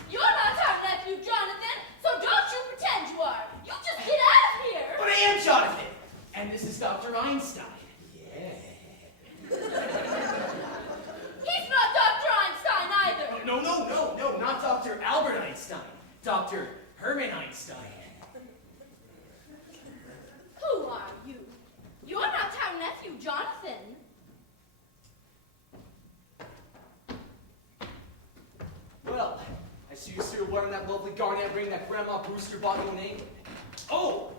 You're not our nephew, Jonathan, so don't you pretend you are. You just get out of here. But I am Jonathan, and this is Dr. Einstein. He's not Dr. Einstein either. No, not Dr. Albert Einstein. Dr. Herman Einstein. Who are you? You're not our nephew, Jonathan. Well, I see you're still wearing that lovely garnet ring that Grandma Brewster bought you in England. Oh,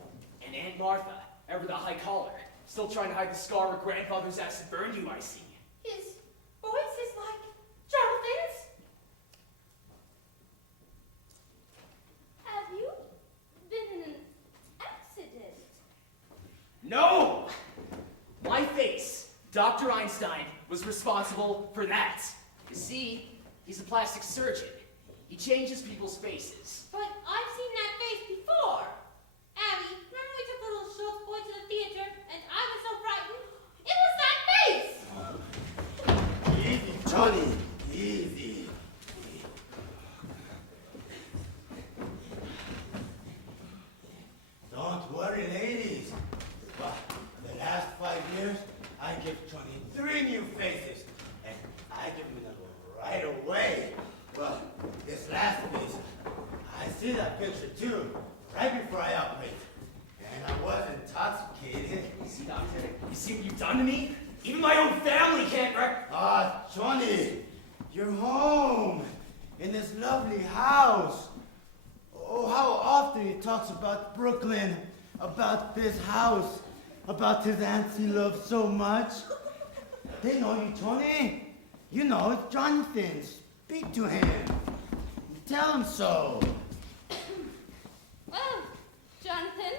and Aunt Martha, ever the high collar. Still trying to hide the scar where grandfather's acid burned you, I see. His voice is like Jonathan's. Have you been in an accident? No! My face, Dr. Einstein, was responsible for that. You see, he's a plastic surgeon. He changes people's faces. But I've seen that face before. Abby, remember we took the little Schultz boy to the theater and I was so frightened? It was that face! Easy, Johnny. Easy. Don't worry, ladies. Well, the last 5 years, I give Johnny 3 new faces. And I give him them right away. Well, this last face, I see that picture too, right before I operate. And I was intoxicated. See, Doctor, you see what you've done to me? Even my own family can't Ah, Johnny, you're home, in this lovely house. Oh, how often he talks about Brooklyn, about this house, about his aunts he loves so much. They know you, Tony. You know, it's Jonathan. Speak to him. Tell him so. Well, Jonathan,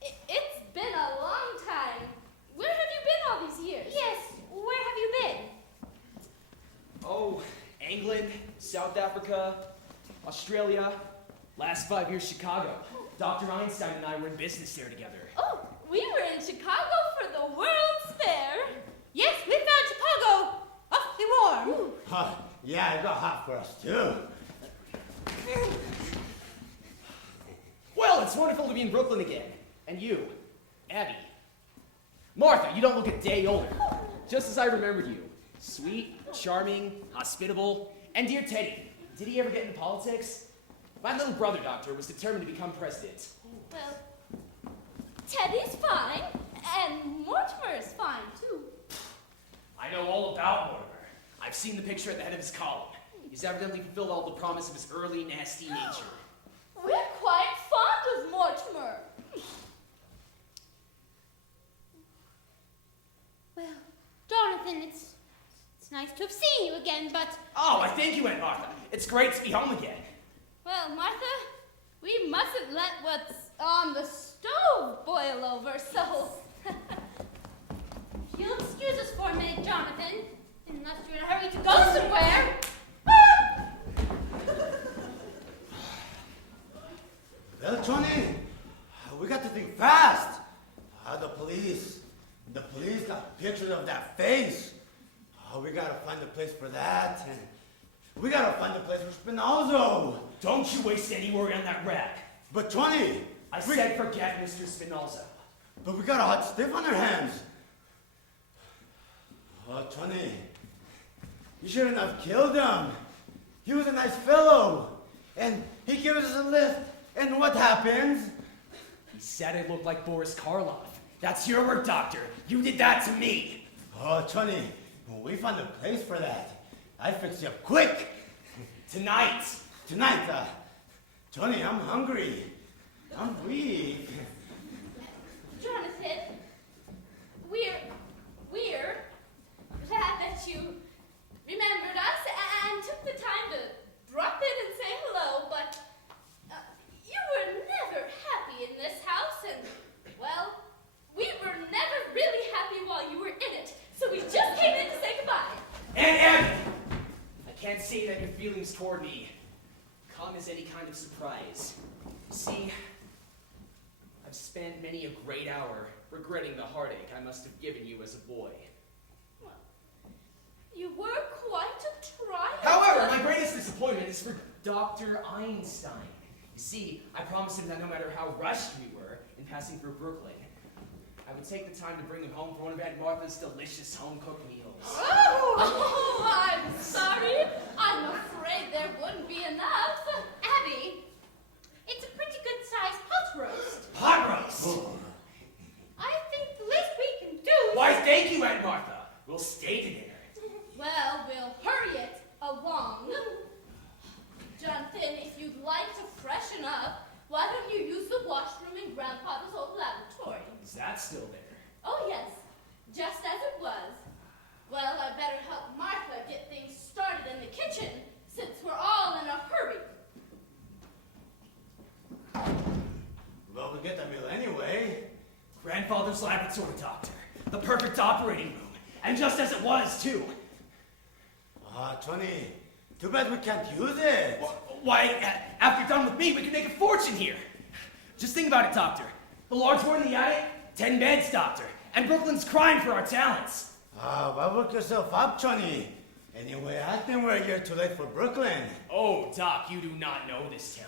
it's been a long time. Where have you been all these years? Yes, where have you been? Oh, England, South Africa, Australia, last 5 years Chicago. Dr. Einstein and I were in business there together. Oh, we were in Chicago for the World's Fair. Yes, we found Chicago awfully warm. Yeah, it got hot for us too. Well, it's wonderful to be in Brooklyn again. And you, Abby. Martha, you don't look a day older. Just as I remembered you. Sweet, charming, hospitable. And dear Teddy, did he ever get into politics? My little brother, Doctor, was determined to become president. Well, Teddy's fine, and Mortimer's fine, too. I know all about Mortimer. I've seen the picture at the head of his column. He's evidently fulfilled all the promise of his early, nasty nature. We're quite fond of Mortimer. Well, Jonathan, it's nice to have seen you again, but... Oh, I thank you, Aunt Martha. It's great to be home again. Well, Martha, we mustn't let what's on the stove boil over, so... You'll excuse us for a minute, Jonathan, unless you're in a hurry to go somewhere. Well, Johnny, we got to think fast. The police got pictures of that face. Oh, we gotta find a place for that. And we gotta find a place for Spinozzo. Don't you waste any worry on that rag. But Johnny, I said forget Mr. Spinozza. But we got a hot stiff on our hands. Oh, Johnny, you shouldn't have killed him. He was a nice fellow. And he gave us a lift. And what happens? He said I looked like Boris Karloff. That's your work, Doctor. You did that to me. Oh, Johnny, when we find a place for that, I fix you up quick. Tonight. Johnny, I'm hungry. I'm weak. Jonathan, we're glad that you remembered us and took the time to drop in and say hello, but you were never happy in this house, and, well, we were never really happy while you were in it, so we just came in to say goodbye. And Abby, I can't say that your feelings toward me come as any kind of surprise. See, I've spent many a great hour regretting the heartache I must have given you as a boy. Well, you were quite a trial. However, my greatest disappointment is for Dr. Einstein. You see, I promised him that no matter how rushed we were in passing through Brooklyn, I would take the time to bring him home for one of Aunt Martha's delicious home-cooked meals. Oh, I'm sorry. I'm afraid there wouldn't be enough. Abby, it's a pretty good-sized hot roast. Hot roast? I think the least we can do is... Why, thank you, Aunt Martha. We'll stay to dinner. Well, we'll hurry it along. Jonathan, if you'd like to freshen up, why don't you use the washroom in Grandfather's old laboratory? Is that still there? Oh, yes, just as it was. Well, I better help Martha get things started in the kitchen, since we're all in a hurry. Well, we get the meal anyway. Grandfather's laboratory, Doctor. The perfect operating room. And just as it was, too. Johnny, Too bad we can't use it. Why, after you're done with me, we can make a fortune here. Just think about it, Doctor. The large floor in the attic, 10 beds, Doctor. And Brooklyn's crying for our talents. Why work yourself up, Johnny? Anyway, I think we're here too late for Brooklyn. Oh, Doc, you do not know this town.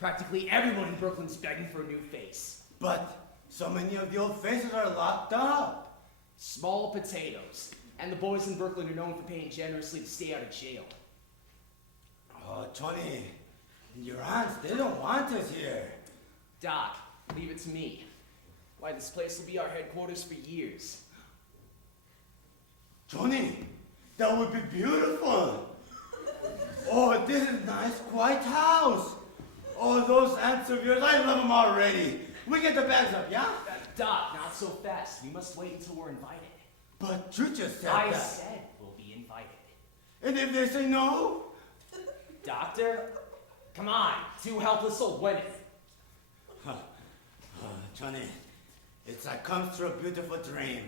Practically everyone in Brooklyn's begging for a new face. But so many of the old faces are locked up. Small potatoes. And the boys in Brooklyn are known for paying generously to stay out of jail. Oh, Johnny, your aunts, they don't want us here. Doc, leave it to me. Why, this place will be our headquarters for years. Johnny, that would be beautiful. Oh, this is a nice, quiet house. Oh, those aunts of yours, I love them already. We get the bags up, yeah? Doc, not so fast. We must wait until we're invited. But you just said I that. said we'll be invited. And if they say no? Doctor, come on, two helpless old women. Johnny, it's like comes through a beautiful dream.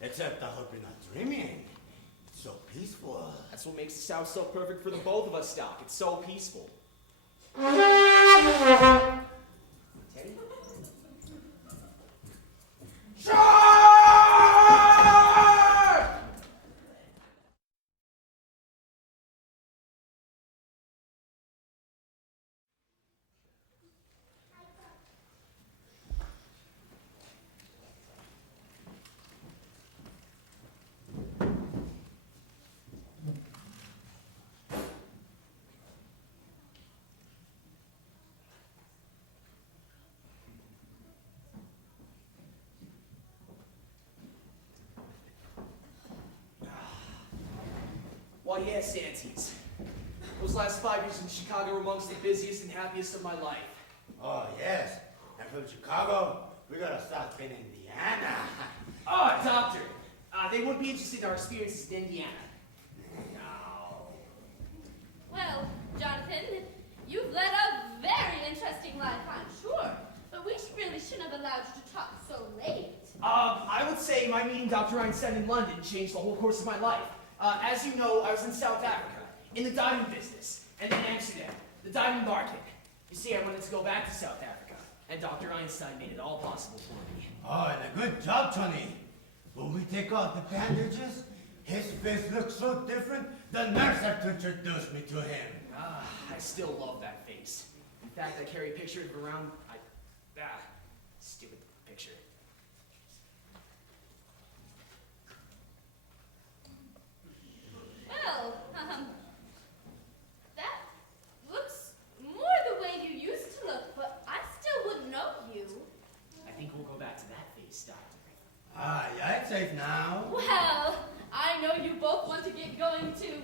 Except I hope you're not dreaming. It's so peaceful. That's what makes the South so perfect for the both of us, Doc. It's so peaceful. Teddy? Why, yes, aunties. Those last 5 years in Chicago were amongst the busiest and happiest of my life. Oh, yes. And from Chicago, we gotta start in Indiana. Oh, Doctor, they wouldn't be interested in our experiences in Indiana. No. Well, Jonathan, you've led a very interesting life, I'm sure. But we really shouldn't have allowed you to talk so late. I would say my meeting Dr. Einstein in London changed the whole course of my life. As you know, I was in South Africa, in the diamond business, and then Amsterdam, the diamond market. You see, I wanted to go back to South Africa, and Dr. Einstein made it all possible for me. Oh, and a good job, Tony. When we take off the bandages, his face looks so different, the nurse had to introduce me to him. I still love that face. In fact, I carry a picture of it around. Stupid picture. Well, that looks more the way you used to look, but I still wouldn't know you. I think we'll go back to that face, Doctor. Yeah, it's safe now. Well, I know you both want to get going to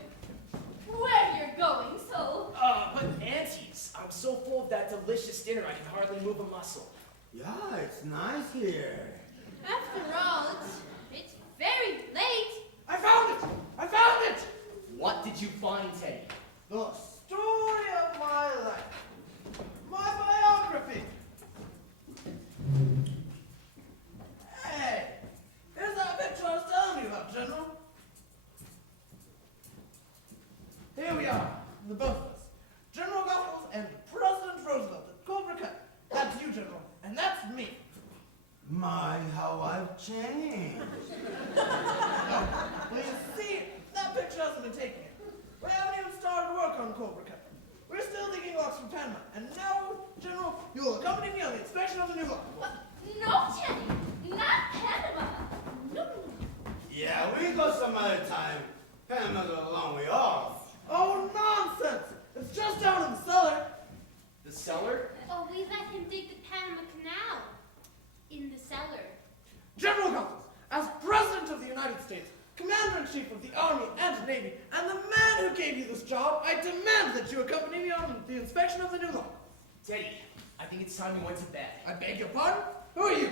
where you're going, so... But aunties, I'm so full of that delicious dinner I can hardly move a muscle. Yeah, it's nice here. After all, it's very late. I found it! I found it! What did you find, Teddy? The story of my life. My biography. Hey, here's that picture I was telling you about, General. Here we are, the both of us. General Goethals and President Roosevelt at Cobra Kai. That's you, General, and that's me. My, how I've changed. Well, you see, that picture hasn't been taken yet. We haven't even started work on Cobra Kai. We're still digging locks from Panama, and now, General, you will accompany me on the inspection of the new lock. What? No, Jenny, not Panama. No. Yeah, we can go some other time. Panama's a long way off. Oh, nonsense! It's just down in the cellar. The cellar? Oh, we let him dig the Panama Canal. In the cellar. General Goethals, as President of the United States, Commander-in-Chief of the Army and Navy, and the man who gave you this job, I demand that you accompany me on the inspection of the new lock. Teddy, I think it's time we went to bed. I beg your pardon? Who are you?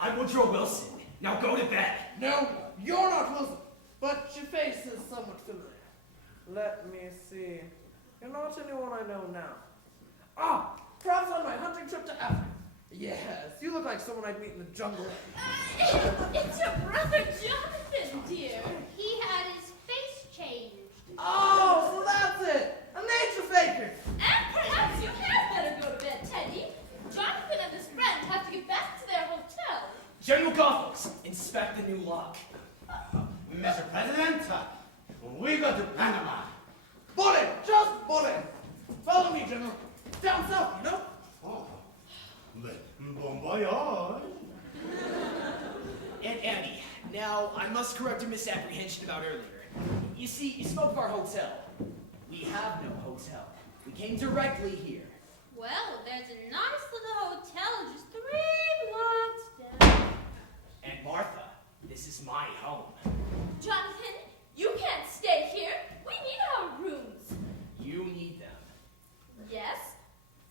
I'm Woodrow Wilson. Now go to bed. No, you're not Wilson, but your face is somewhat familiar. Let me see. You're not anyone I know now. Perhaps on my hunting trip to Africa. Yes, you look like someone I'd meet in the jungle. It's your brother Jonathan, dear. He had his face changed. Oh, so that's it. A nature faker. And perhaps you had better go to bed, Teddy. Jonathan and his friend have to get back to their hotel. General Gothels, inspect the new lock. Mr. President, we go to Panama. Bullet, just bullet. Follow me, General. Down south, you know? Oh, bon voyage. Aunt Annie, now I must correct a misapprehension about earlier. You see, you spoke of our hotel. We have no hotel. We came directly here. Well, there's a nice little hotel just 3 blocks down. And Martha, this is my home. Jonathan, you can't stay here. We need our rooms. You need them. Yes,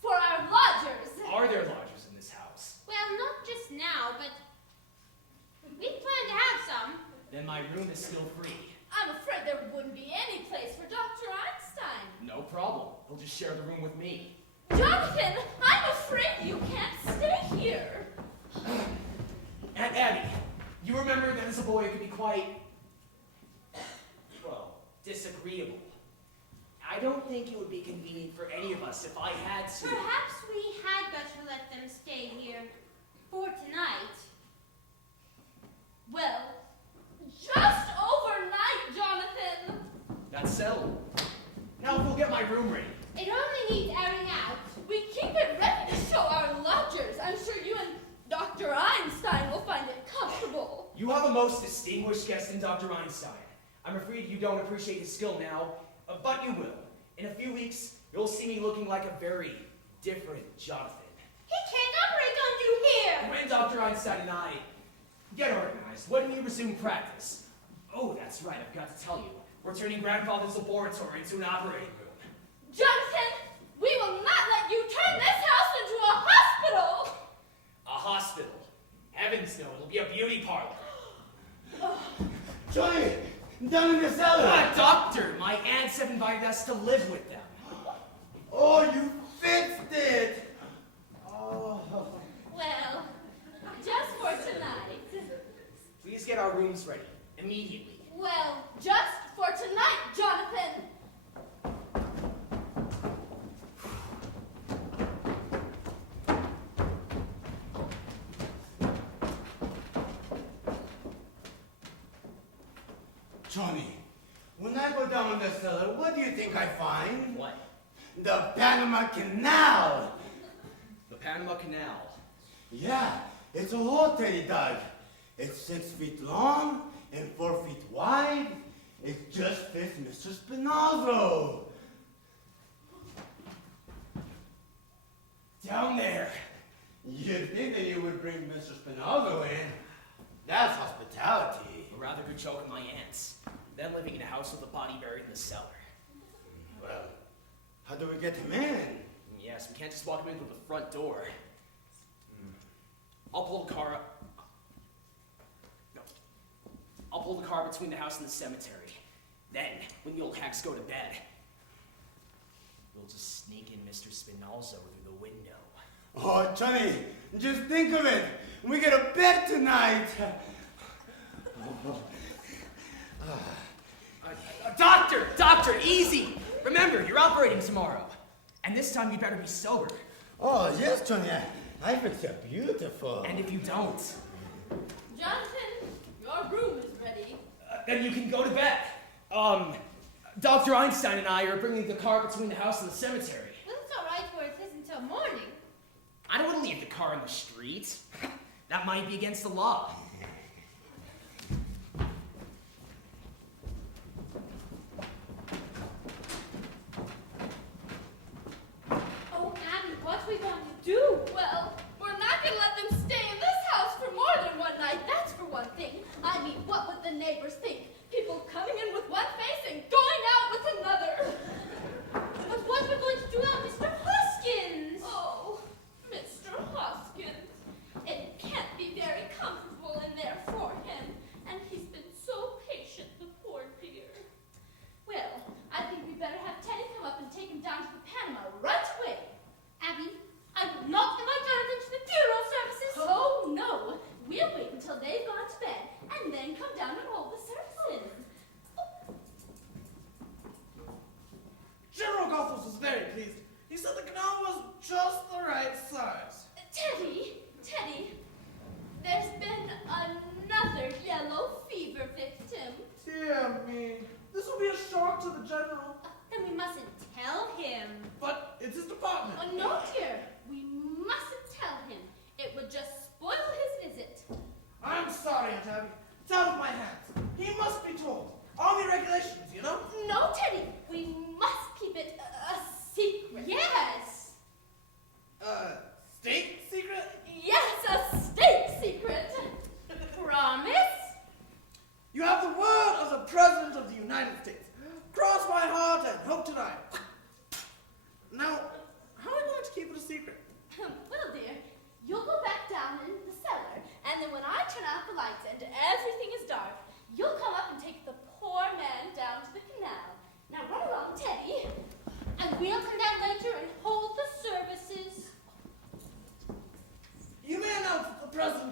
for our lodgers. Are there lodgers in this house? Well, not just now, but we plan to have some. Then my room is still free. I'm afraid there wouldn't be any place for Dr. Einstein. No problem. He'll just share the room with me. Jonathan, I'm afraid you can't stay here. Aunt Abby, you remember that as a boy it could be quite, well, disagreeable. I don't think it would be convenient for any of us if I had to. Perhaps we had better let them stay here for tonight. Well, just overnight, Jonathan. That's settled. Now we'll get my room ready. It only needs airing out. We keep it ready to show our lodgers. I'm sure you and Dr. Einstein will find it comfortable. You have a most distinguished guest in Dr. Einstein. I'm afraid you don't appreciate his skill now, but you will. In a few weeks, you'll see me looking like a very different Jonathan. He can't operate on you here! When Dr. Einstein and I get organized, when we resume practice. Oh, that's right, I've got to tell you. We're turning grandfather's laboratory into an operating room. Jonathan, we will not let you turn this house into a hospital! A hospital. Heavens no, it'll be a beauty parlor. Johnny, down in the cellar. Doctor, my aunts have invited us to live with them. Oh, you fixed it. Oh. Well, just for tonight. Please get our rooms ready, immediately. Well, just for tonight, Jonathan. Johnny, when I go down in the cellar, what do you think I find? What? The Panama Canal. The Panama Canal. Yeah, it's a hole, Teddy dog. It's 6 feet long and 4 feet wide. It just fits Mr. Spinozzo. Down there. You'd think that you would bring Mr. Spinozzo in. That's hospitality. A rather good joke of my aunt's. Then living in a house with a body buried in the cellar. Well, how do we get him in? Yes, we can't just walk him in through the front door. I'll pull the car up. No. I'll pull the car between the house and the cemetery. Then, when the old hacks go to bed, we'll just sneak in Mr. Spinozzo through the window. Oh, Johnny, just think of it. We get a bed tonight. Doctor, easy! Remember, you're operating tomorrow. And this time you better be sober. Oh, yes, Johnny. I fix it beautiful. And if you don't, Jonathan, your room is ready. then you can go to bed. Dr. Einstein and I are bringing the car between the house and the cemetery. Well, it's all right where it is until morning. I don't want to leave the car in the street. That might be against the law. Oh, Abby, what are we going to do? Well, we're not going to let them stay in this house for more than one night, that's for one thing. I mean, what would the neighbors think? People coming in with one face and going out with another. But what are we going to do about Mr. Hoskins? Oh, Mr. Hoskins. It can't be very comfortable in their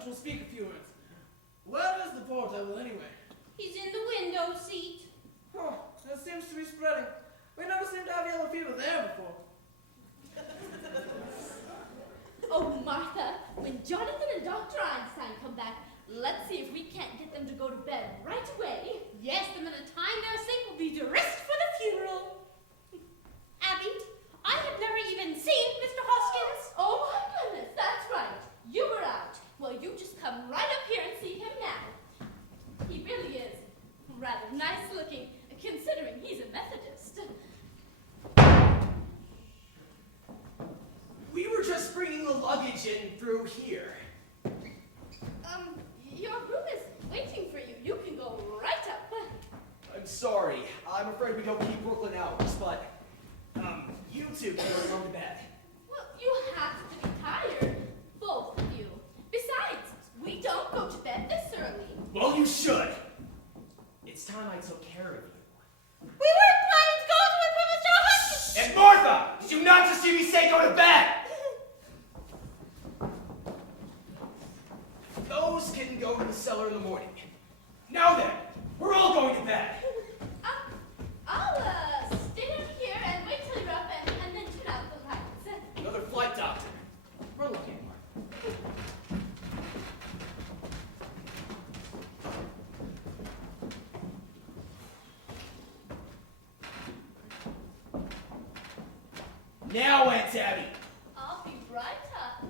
which will speak a few words. Where is the poor devil anyway? He's in the window seat. Oh, it seems to be spreading. We never seem to have yellow fever there before. Oh, Martha, when Jonathan and Dr. Einstein come back, let's see if we can't get them to go to bed right away. Yes, and by the time they're asleep, we'll be dressed for the funeral. Abby, I have never even seen Mr. Hoskins. Oh, my goodness, that's right. You were out. Well, you just come right up here and see him now. He really is rather nice looking, considering he's a Methodist. We were just bringing the luggage in through here. Your room is waiting for you. You can go right up. I'm sorry. I'm afraid we don't keep Brooklyn hours, but, you two can go to bed. Well, you have to be tired, both of you. Besides, we don't go to bed this early. Well, you should. It's time I took care of you. We weren't planning to go to it with Mr. Hoskins. And Martha, did you not just hear me say go to bed? Those can go to the cellar in the morning. Now then, we're all going to bed. I'll stay down here and wait till you're up and then turn out the lights. Another flight doctor. We're looking, Martha. Now, Aunt Tabby. I'll be right up.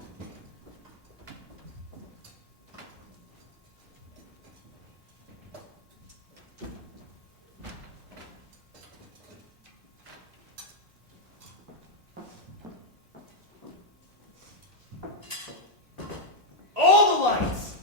All the lights.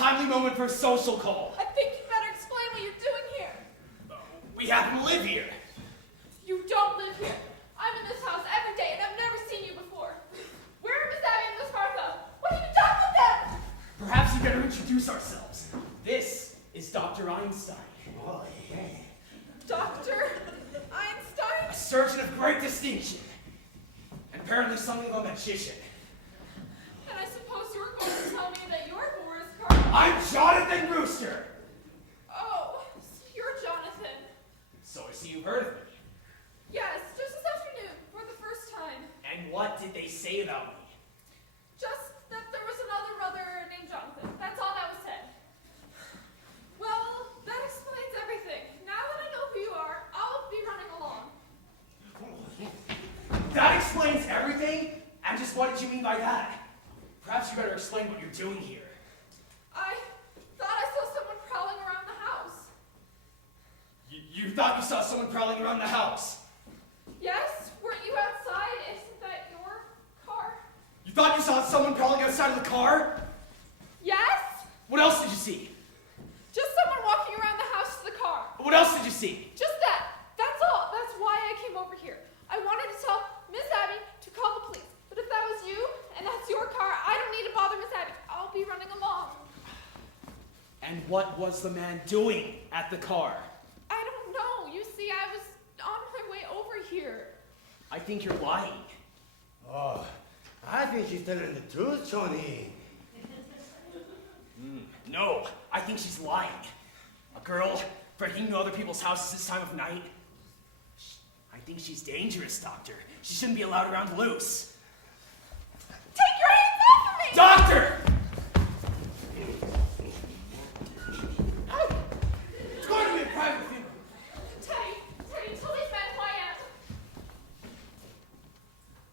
timely moment for a social call. I think you better explain what you're doing here. We happen to live here. You don't live here. I'm in this house every day, and I've never seen you before. Where are Miss Abby and Miss Martha? What have you done with them? Perhaps we better introduce ourselves. This is Dr. Einstein. Oh, yeah. Dr. Einstein? A surgeon of great distinction. And apparently something of a magician. And I suppose you were going to tell me that you're Boris Karloff. I'm Jonathan Rooster. Oh, so you're Jonathan. So I see you've heard of me. Yes, just this afternoon, for the first time. And what did they say about me? Just that there was another brother named Jonathan. That's all that was said. Well, that explains everything. Now that I know who you are, I'll be running along. That explains everything? And just what did you mean by that? Perhaps you better explain what you're doing here. I thought I saw someone prowling around the house. You thought you saw someone prowling around the house? Yes? Weren't you outside? Isn't that your car? You thought you saw someone prowling outside of the car? Yes? What else did you see? Just someone walking around the house to the car. What else did you see? Just that. That's all. That's why I came over here. I wanted to tell Miss Abby to call the police. But if that was you, and that's your car, I don't need to bother Miss Abby. I'll be running along. And what was the man doing at the car? I don't know. You see, I was on my way over here. I think you're lying. Oh, I think she's telling the truth, Johnny. No, I think she's lying. A girl breaking into other people's houses this time of night? I think she's dangerous, Doctor. She shouldn't be allowed around loose. Take your hands off of me! Doctor! It's going to be a private funeral. Teddy, tell these men who I am.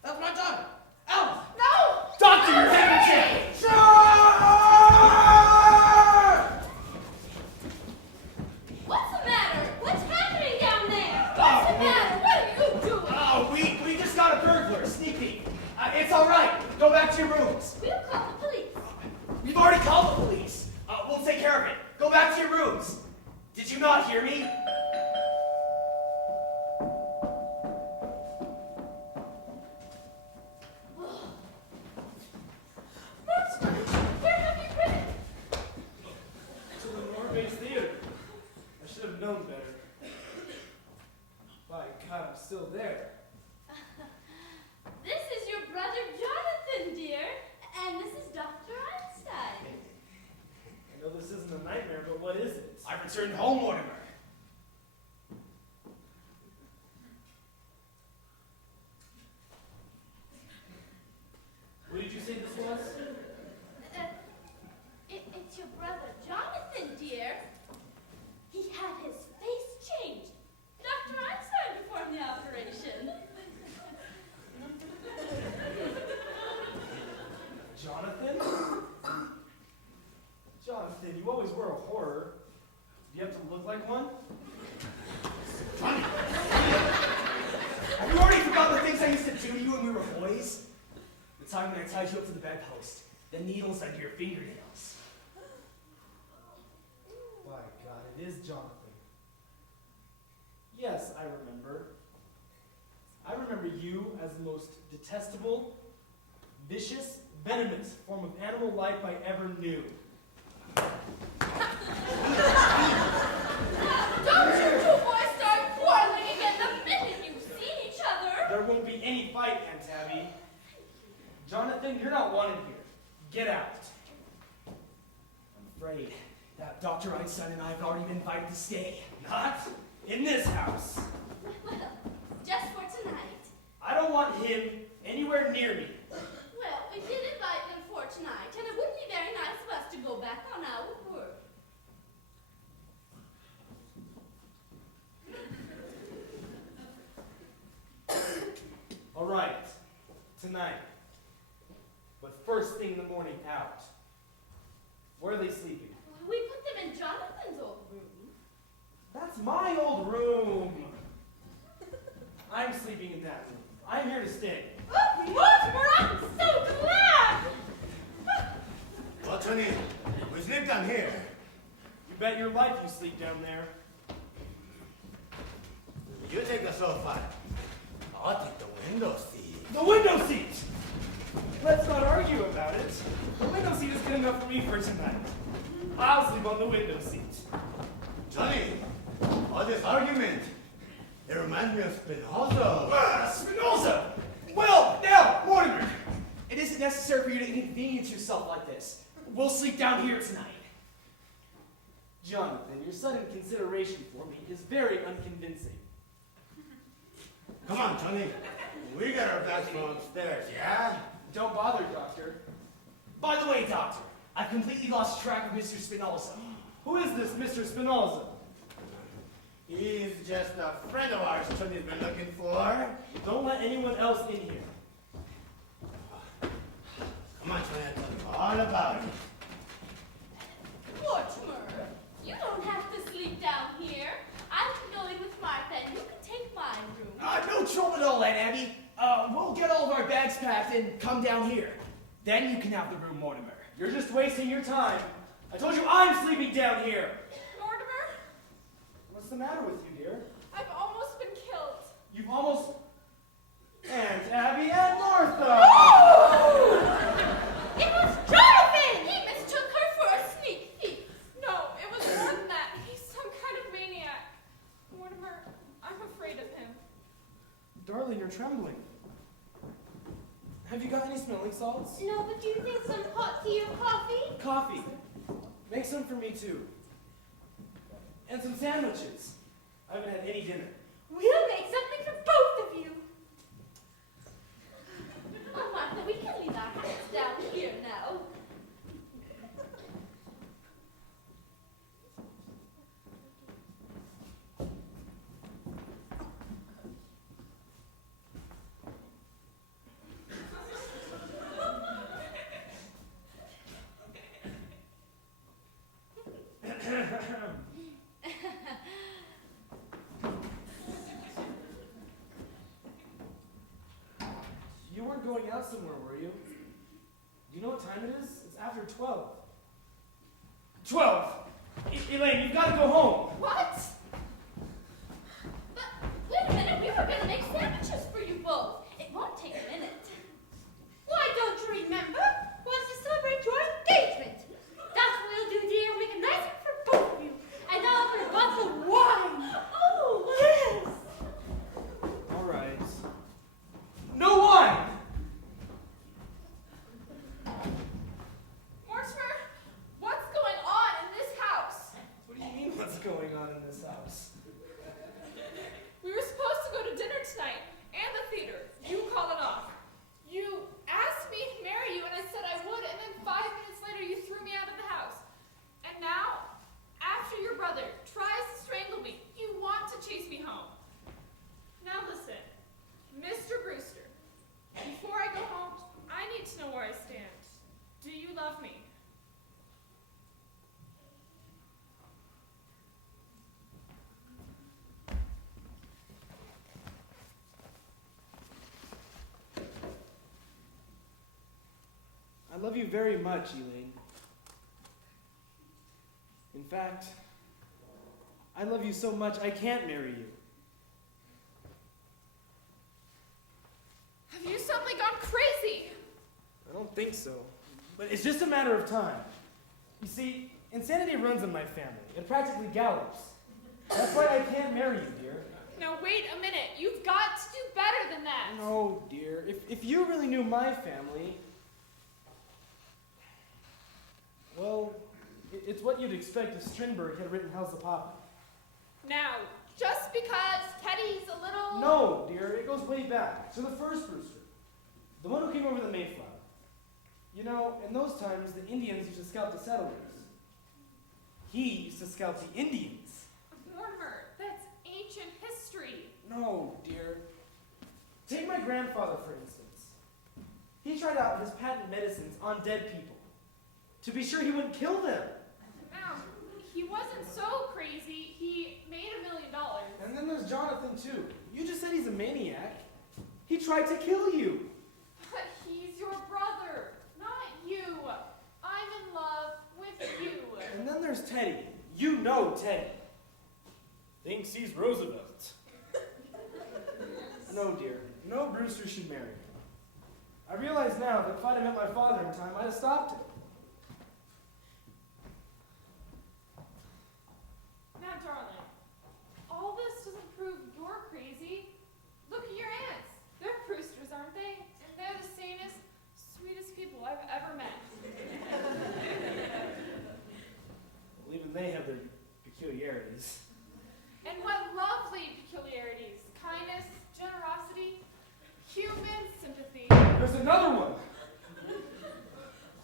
That's my daughter, Alice. No! Doctor, you're having change! What's the matter? What's happening down there? What's the matter? What are you doing? Oh, we just got a burglar sneaking. It's all right. Go back to your rooms. We'll call the police. We've already called the police. We'll take care of it. Go back to your rooms. Did you not hear me? Martin, where have you been? To the North-Base Theater. I should have known better. By God, I'm still there. This is your brother Jonathan, dear. And this is Dr. Einstein. I know this isn't a nightmare, but what is it? I've returned home, Mortimer. What did you say this was? It's your brother Jonathan, dear. He had his face changed. Dr. Einstein performed the operation. Jonathan? Jonathan, you always were a horror. Do you have to look like one? Have you already forgotten the things I used to do to you when we were boys? The time when I tied you up to the bedpost, the needles under your fingernails. By God, it is Jonathan. Yes, I remember. I remember you as the most detestable, vicious, venomous form of animal life I ever knew. Don't you two boys start quarreling again the minute you've seen each other. There won't be any fight, Aunt Tabby. Jonathan, you're not wanted here. Get out. I'm afraid that Dr. Einstein and I have already been invited to stay. Not in this house. Well, just for tonight. I don't want him anywhere near me. Well, we did invite them for tonight, and it wouldn't be very nice of us to go back on our word. All right, tonight. But first thing in the morning, out. Where are they sleeping? We put them in Jonathan's old room. That's my old room. I'm sleeping in that room. I'm here to stay. Oh, Mortimer, I'm so glad! Well, Tony, we sleep down bet your life you sleep down there. You take the sofa. I'll take the window seat. The window seat! Let's not argue about it. The window seat is good enough for me for tonight. I'll sleep on the window seat. Johnny, all this argument, it reminds me of Spinoza. Spinoza! Well, now, Mortimer, it isn't necessary for you to inconvenience yourself like this. We'll sleep down here tonight. Jonathan, your sudden consideration for me is very unconvincing. Come on, Johnny. We got our bags from upstairs, yeah? Don't bother, Doctor. By the way, Doctor, I've completely lost track of Mr. Spinoza. Who is this Mr. Spinoza? He's just a friend of ours Johnny's been looking for. Don't let anyone else in here. Come on, Johnny, I'll tell you all about it. Mortimer, you don't have to sleep down here. I'm going with Martha, and you can take my room. No trouble at all, Aunt Abby. We'll get all of our bags packed and come down here. Then you can have the room, Mortimer. You're just wasting your time. I told you I'm sleeping down here. Mortimer, What's the matter with you, dear? I've almost been killed. You've almost... Aunt Abby and Martha! It was Jonathan! He mistook her for a sneak thief. No, it was more than that. He's some kind of maniac. Mortimer, I'm afraid of him. Darling, you're trembling. Have you got any smelling salts? No, but do you think some hot tea or coffee? Coffee. Make some for me, too. And some sandwiches. I haven't had any dinner. We'll make something for both of you. Oh, Martha, we can leave our hats down here now. You weren't going out somewhere, were you? Do you know what time it is? It's after 12. 12! Elaine, you've got to go home. What? But wait a minute, we were going to make sandwiches for you both. It won't take a minute. Why don't you remember? Wants to celebrate your engagement. That's what we'll do, dear. We'll make a nice one for both of you. And I'll put a bottle of wine. Oh, yes. All right. No wine! Mortimer, what's going on in this house? What do you mean, what's going on in this house? We were supposed to go to dinner tonight and the theater. You called it off. You asked me to marry you, and I said I would, and then 5 minutes later you threw me out of the house. And now, after your brother tries to strangle me, you want to chase me home. Now listen, Mr. Brewster, before I go home, I need to know where I stand. Do you love me? I love you very much, Elaine. In fact, I love you so much I can't marry you. Have you suddenly gone crazy? I don't think so. But it's just a matter of time. You see, insanity runs in my family. It practically gallops. That's why I can't marry you, dear. No, wait a minute. You've got to do better than that. No, dear. If you really knew my family... Well, it's what you'd expect if Strindberg had written Hell's the Poppin'. Now, just because Teddy's a little... No, dear, it goes way back to the first Brewster, the one who came over the Mayflower. You know, in those times, the Indians used to scout the settlers. He used to scout the Indians. Mortimer, that's ancient history. No, dear. Take my grandfather, for instance. He tried out his patent medicines on dead people. To be sure he wouldn't kill them. Now, he wasn't so crazy. He made $1 million. And then there's Jonathan, too. You just said he's a maniac. He tried to kill you. But he's your brother, not you. I'm in love with you. And then there's Teddy. You know Teddy. Thinks he's Roosevelt. No, dear. No Brewster should marry her. I realize now that if I'd have met my father in time, I'd have stopped it. Now, darling, all this doesn't prove you're crazy. Look at your aunts. They're Brewsters, aren't they? And they're the sanest, sweetest people I've ever met. Well, even they have their peculiarities. And what lovely peculiarities. Kindness, generosity, human sympathy. There's another one.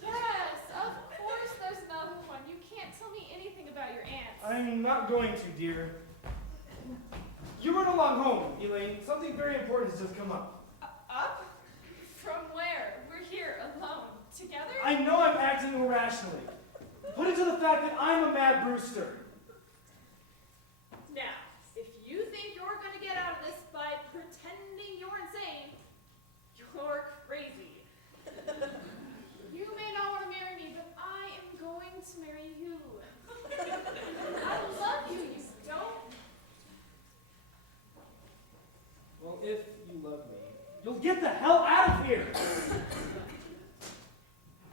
Yes, of course there's another one. You can't tell me anything about your aunts. I'm not going to, dear. You run along home, Elaine. Something very important has just come up. Up? From where? We're here, alone. Together? I know I'm acting irrationally. Put it to the fact that I'm a mad Brewster. Now, if you think you're going to get out of this by pretending you're insane, you're crazy. You may not want to marry me, but I am going to marry you. I love you, you don't. Well, if you love me, you'll get the hell out of here!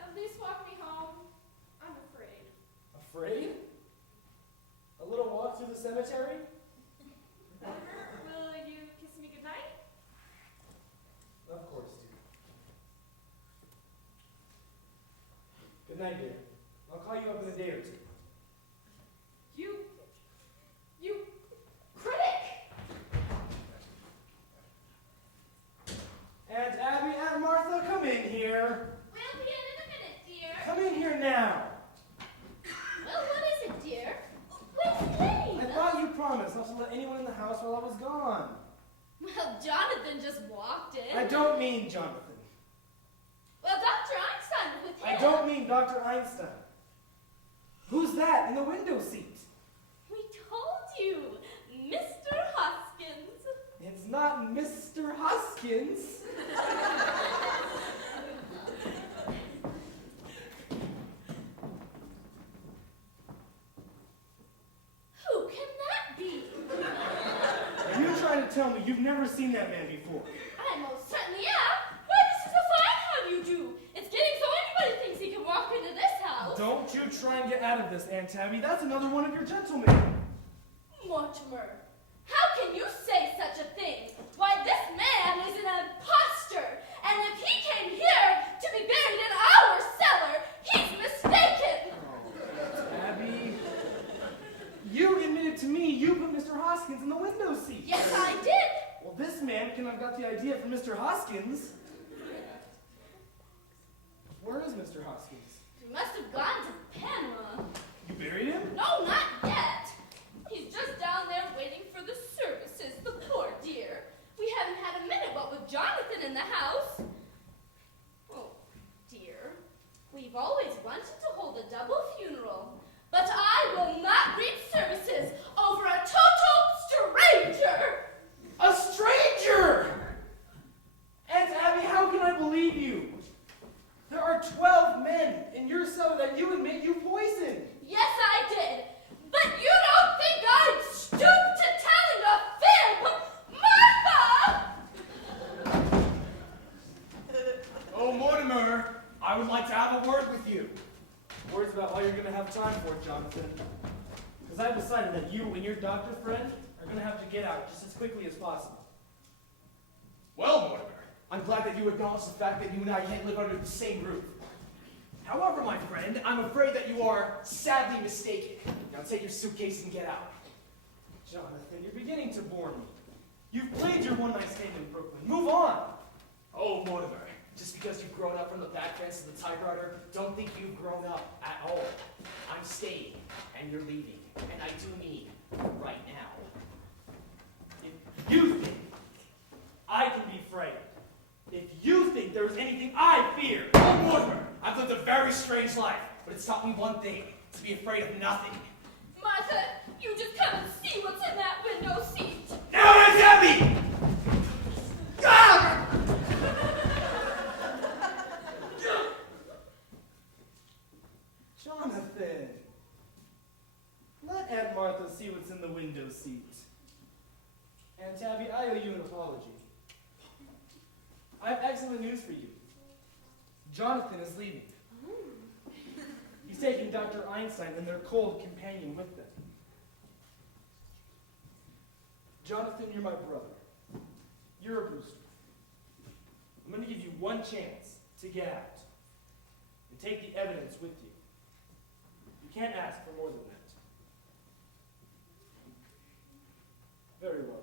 At least walk me home. I'm afraid. Afraid? A little walk through the cemetery? Will you kiss me goodnight? Of course, dear. Good night, dear. I'll call you up in a day or two. You critic! Aunt Abby, Aunt Martha, come in here. We'll be in a minute, dear. Come in here now. Well, what is it, dear? Where's Elaine? I thought you promised not to let anyone in the house while I was gone. Well, Jonathan just walked in. I don't mean Jonathan. Well, Dr. Einstein was with him. I don't mean Dr. Einstein. Who's that in the window seat? We told you, Mr. Hoskins. It's not Mr. Hoskins. Who can that be? Are you trying to tell me you've never seen that man before? I most certainly am. Why, this is a fine how you do. It's getting so anybody thinks he can walk into this house. Don't you try and get out of this, Aunt Tabby. That's another one of your gentlemen. Mortimer, how can you say such a thing? Why, this man is an imposter, and if he came here to be buried in our cellar, he's mistaken. Oh, Abby. You admitted to me you put Mr. Hoskins in the window seat. Yes, I did. Well, this man can have got the idea from Mr. Hoskins. Where is Mr. Hoskins? He must have gone to Panama. You buried him? No, not yet. He's just down there waiting for the services, the poor dear. We haven't had a minute, what with Jonathan in the house. Oh, dear. We've always wanted to hold a double funeral, but I will not read services over a total stranger. A stranger! Aunt Abby, how can I believe you? There are 12 men in your cellar that you admit you poisoned. Yes, I did. But you don't think I'd stoop to telling a fib, Martha! Oh, Mortimer, I would like to have a word with you. Words about all you're going to have time for, Jonathan. Because I've decided that you and your doctor friend are going to have to get out just as quickly as possible. Well, Mortimer, I'm glad that you acknowledge the fact that you and I can't live under the same roof. However, my friend, I'm afraid that you are sadly mistaken. Now take your suitcase and get out. Jonathan, you're beginning to bore me. You've played your one-night stand in Brooklyn. Move on. Oh, Mortimer, just because you've grown up from the back fence to the typewriter, don't think you've grown up at all. I'm staying, and you're leaving, and I do mean right now. If you think I can be frightened, if you think there's anything I fear, Oh, Mortimer, I've lived a very strange life, but it's taught me one thing, to be afraid of nothing. Martha, you just come and see what's in that window seat. Now, Aunt Abby! Ah! Jonathan, let Aunt Martha see what's in the window seat. Aunt Tabby, I owe you an apology. I have excellent news for you. Jonathan is leaving. He's taking Dr. Einstein and their cold companion with them. Jonathan, you're my brother. You're a Brewster. I'm going to give you one chance to get out and take the evidence with you. You can't ask for more than that. Very well.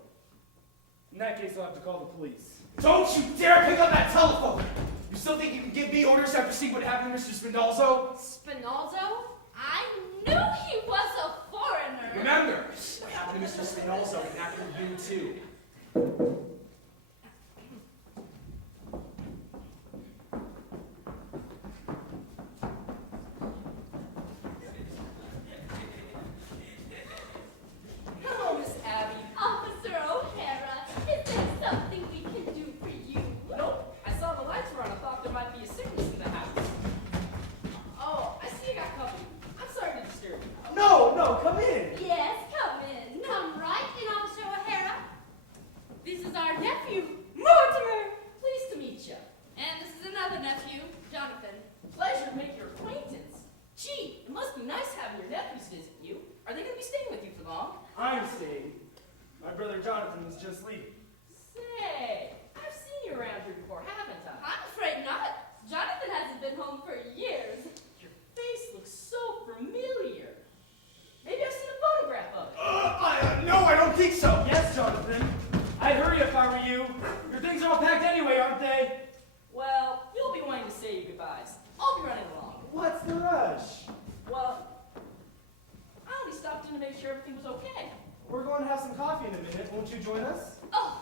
In that case, I'll have to call the police. Don't you dare pick up that telephone! You still think you can give me orders after seeing what happened to Mr. Spinalzo? Spinalzo? I knew he was a foreigner. Remember, what happened to Mr. Spinalzo can happen to you too. Hello, Miss Abby. Officer O'Hara, is there something we can do for you? Nope, I saw the lights were on. I thought there might be a sickness in the house. Oh, I see you got company. I'm sorry to disturb you. No, come in. Yes, come in. Come right in, Officer O'Hara. This is our nephew, Mortimer! Pleased to meet you. And this is another nephew, Jonathan. Pleasure to make your acquaintance. Gee, it must be nice having your nephews visit you. Are they going to be staying with you for long? I'm staying. My brother Jonathan was just leaving. Say, I've seen you around here before, haven't I? I'm afraid not. Jonathan hasn't been home for years. Your face looks so familiar. Maybe I've seen a photograph of it. No, I don't think so. Yes, Jonathan. I'd hurry if I were you. Your things are all packed anyway, aren't they? Well, you'll be wanting to say your goodbyes. I'll be running along. What's the rush? Well, I only stopped in to make sure everything was okay. We're going to have some coffee in a minute. Won't you join us? Oh,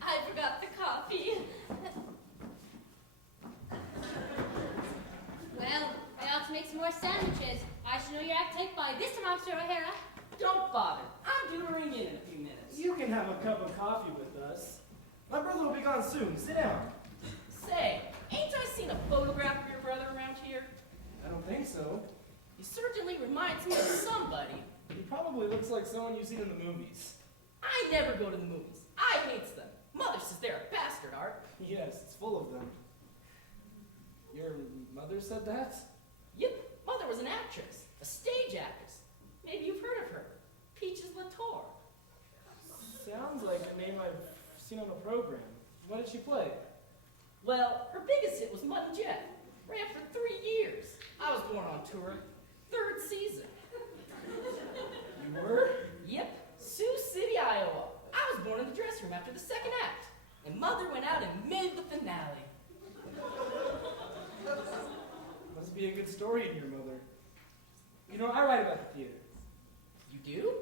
I forgot the coffee. Well, I ought to make some more sandwiches. I should know your appetite by this time, Officer O'Hara. Don't bother. I'm due to ring in a few minutes. You can have a cup of coffee with us. My brother will be gone soon. Sit down. Say, ain't I seen a photograph of your brother around here? I don't think so. He certainly reminds me of somebody. He probably looks like someone you've seen in the movies. I never go to the movies. I hates them. Mother says they're a bastard, Art. Yes, it's full of them. Your mother said that? Yep, Mother was an actress, a stage actress. Maybe you've heard of her. Peaches Latour. Sounds like a name I've seen on a program. What did she play? Well, her biggest hit was Mud and Jet. Ran for 3 years. I was born on tour. 3rd season. You were? Yep, Sioux City, Iowa. I was born in the dressing room after the 2nd act. And Mother went out and made the finale. Must be a good story in your mother. You know, I write about the theater. You do?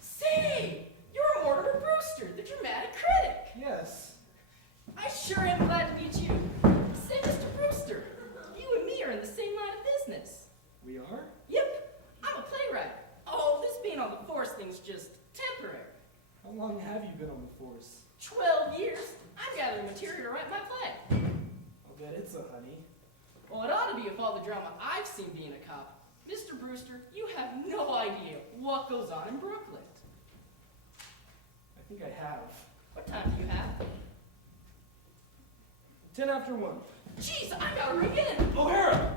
Say, you're Mortimer Brewster, the dramatic critic. Yes. I sure am glad to meet you. Say, Mr. Brewster, you and me are in the same line of business. We are? Yep, I'm a playwright. Oh, this being on the force thing's just temporary. How long have you been on the force? 12 years. I'm gathering material to write my play. I'll bet it's a honey. Well, it ought to be if all the drama I've seen being a cop. Mr. Brewster, you have no idea what goes on in Brooklyn. I think I have. What time do you have? 10 after 1. Jeez, I gotta ring in. O'Hara!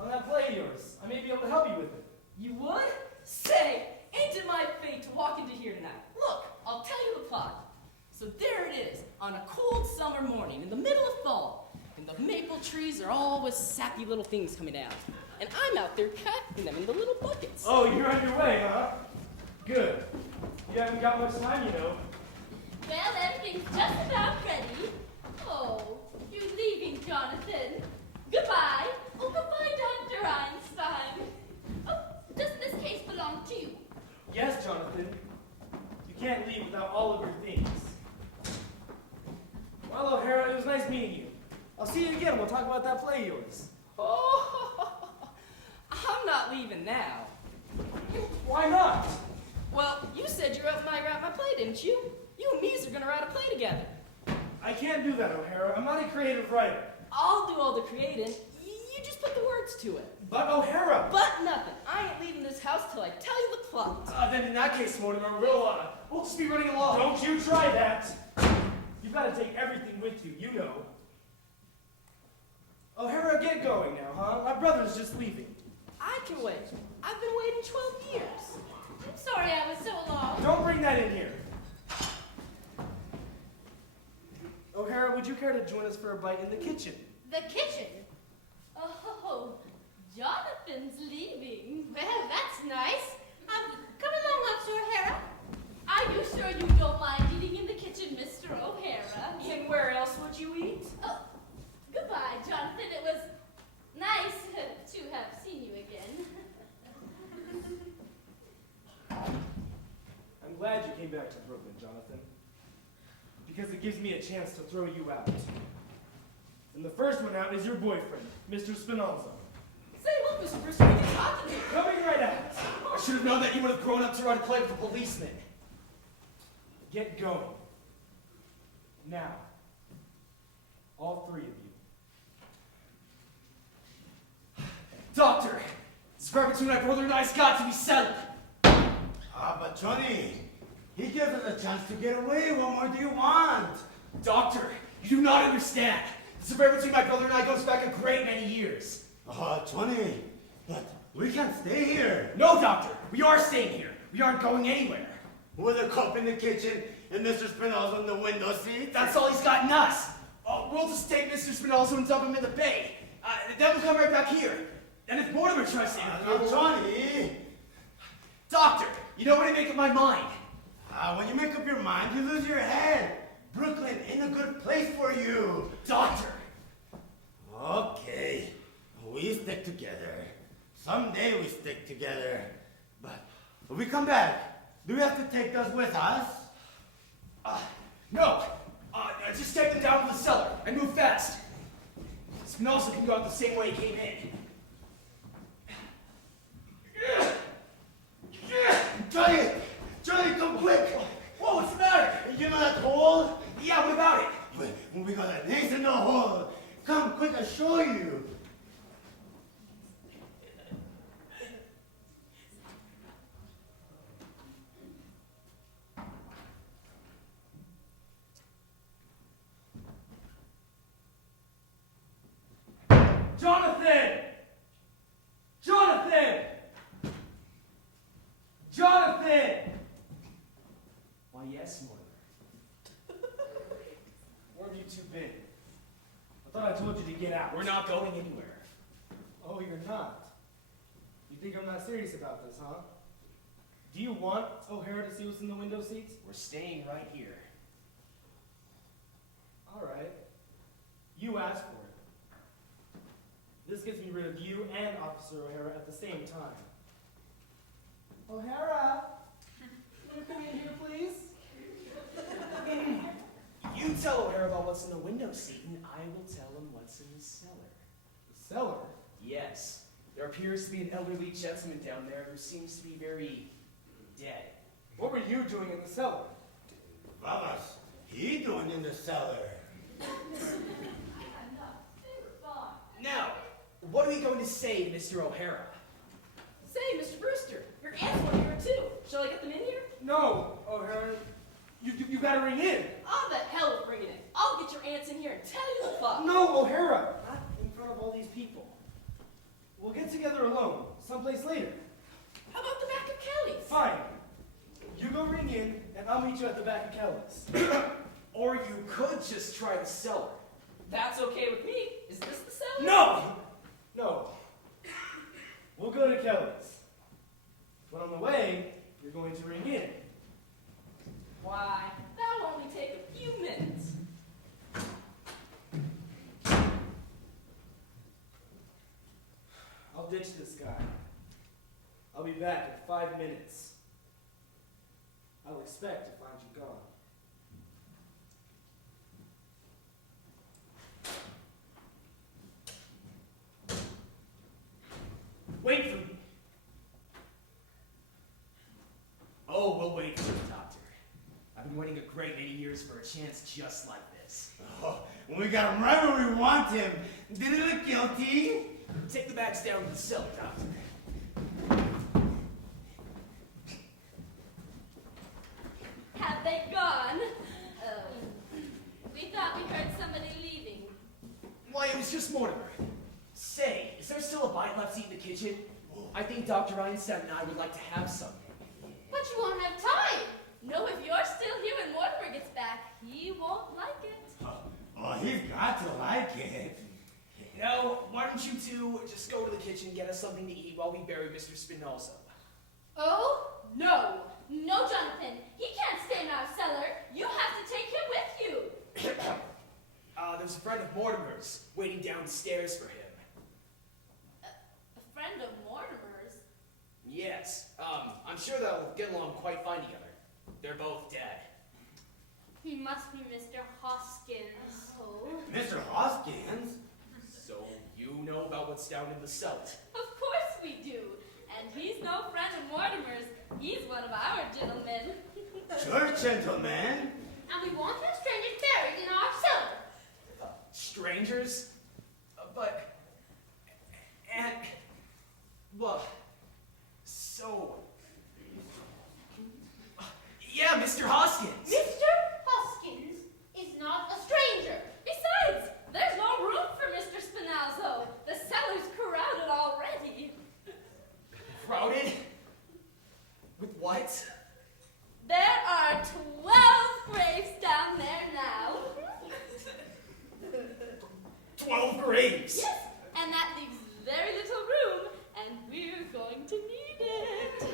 On that play of yours. I may be able to help you with it. You would? Say, ain't it my fate to walk into here tonight? Look, I'll tell you the plot. So there it is, on a cold summer morning in the middle of fall, and the maple trees are all with sappy little things coming out. And I'm out there collecting them in the little buckets. Oh, you're on your way, huh? Good. You haven't got much time, you know. Well, everything's just about ready. Oh, you're leaving, Jonathan. Goodbye. Oh, goodbye, Dr. Einstein. Oh, doesn't this case belong to you? Yes, Jonathan. You can't leave without all of your things. Well, O'Hara, it was nice meeting you. I'll see you again. We'll talk about that play of yours. Oh, I'm not leaving now. Why not? Well, you said you might write my play, didn't you? You and me are gonna write a play together. I can't do that, O'Hara. I'm not a creative writer. I'll do all the creating. You just just put the words to it. But O'Hara! But nothing. I ain't leaving this house till I tell you the plot. Then in that case, Mortimer, we'll just be running along. Don't you try that. You've got to take everything with you, you know. O'Hara, get going now, huh? My brother's just leaving. I can wait. I've been waiting 12 years. I'm sorry I was so long. Don't bring that in here. O'Hara, would you care to join us for a bite in the kitchen? The kitchen? Oh, Jonathan's leaving. Well, that's nice. Come along, Officer O'Hara. Are you sure you don't mind eating in the kitchen, Mr. O'Hara? And where else would you eat? Oh, goodbye, Jonathan. It was nice to have seen you again. I'm glad you came back to Brooklyn, Jonathan. Because it gives me a chance to throw you out. And the first one out is your boyfriend, Mr. Spinalza. Say, look, Mr. Brewster, what are you talking about? Coming right out. I should have known that you would have grown up to run play with the policeman. Get going. Now. All three of you. Doctor, this forever between my brother and I's got to be settled. But Johnny, he gives us a chance to get away. What more do you want? Doctor, you do not understand. This affair between my brother and I goes back a great many years. Johnny, but we can't stay here. No, Doctor, we are staying here. We aren't going anywhere. With a cup in the kitchen and Mr. Spinalza on the window seat. That's all he's got in us. We'll just take Mr. Spinalza and dump him in the bay. Then we'll come right back here. And if Mortimer tries to interfere... Johnny! Doctor, you know when I make up my mind. When you make up your mind, you lose your head. Brooklyn ain't a good place for you. Doctor! Okay, we stick together. Someday we stick together. But when we come back, do we have to take those with us? No. Just take them down to the cellar and move fast. Spinalza can go out the same way he came in. Johnny! Johnny, come quick! Whoa, what's the matter? You know that hole? Yeah, what about it? We got an ace in the hole. Come quick, I'll show you. Jonathan! Jonathan! Jonathan! Why, yes, Mortimer. Where have you two been? I thought I told you to get out. We're not going anywhere. Oh, you're not? You think I'm not serious about this, huh? Do you want O'Hara to see what's in the window seats? We're staying right here. All right. You asked for it. This gets me rid of you and Officer O'Hara at the same time. O'Hara! Will you come in here, please? You tell O'Hara about what's in the window seat, and I will tell him what's in the cellar. The cellar? Yes. There appears to be an elderly gentleman down there who seems to be very dead. What were you doing in the cellar? Vamos, he doing in the cellar? Now, what are we going to say to Mr. O'Hara? Say, Mr. Brewster, your aunts want here too. Shall I get them in here? No, O'Hara. You gotta ring in. Oh, the hell with bringing it. I'll get your aunts in here and tell you the fuck. No, O'Hara. Not in front of all these people. We'll get together alone, someplace later. How about the back of Kelly's? Fine. You go ring in, and I'll meet you at the back of Kelly's. Or you could just try the cellar. That's okay with me. Is this the cellar? No! No. We'll go to Kelly's. But on the way, you're going to ring in. Why, that'll only take a few minutes. I'll ditch this guy. I'll be back in 5 minutes. I'll expect to find you gone. Wait for me. Oh, we'll wait for the doctor. I've been waiting a great many years for a chance just like this. When we got him right where we want him, did he look guilty? take the bags down to the cellar, Doctor. Have they gone? Oh. We thought we heard somebody leaving. Why, it was just Mortimer. Say, is there still a bite left to eat in the kitchen? I think Dr. Einstein and I would like to have some. But you won't have time. No, if you're still here when Mortimer gets back, he won't like it. Oh, he's got to like it. No, why don't you two just go to the kitchen and get us something to eat while we bury Mr. Spinoza? Oh, no. No, Jonathan. He can't stay in our cellar. You have to take him with you. There's a friend of Mortimer's waiting downstairs for him. A friend of Mortimer's? Yes, I'm sure they'll get along quite fine together. They're both dead. He must be Mr. Hoskins. Oh. Mr. Hoskins? So you know about what's down in the cellar? Of course we do. And he's no friend of Mortimer's. He's one of our gentlemen. Church gentlemen? And we want his strangers buried in our cellar. Strangers? Yeah, Mr. Hoskins. Mr. Hoskins is not a stranger. Besides, there's no room for Mr. Spinazzo. The cellar's crowded already. Crowded? With what? There are 12 graves down there now. 12 graves? Yes, and that leaves very little room, and we're going to need it.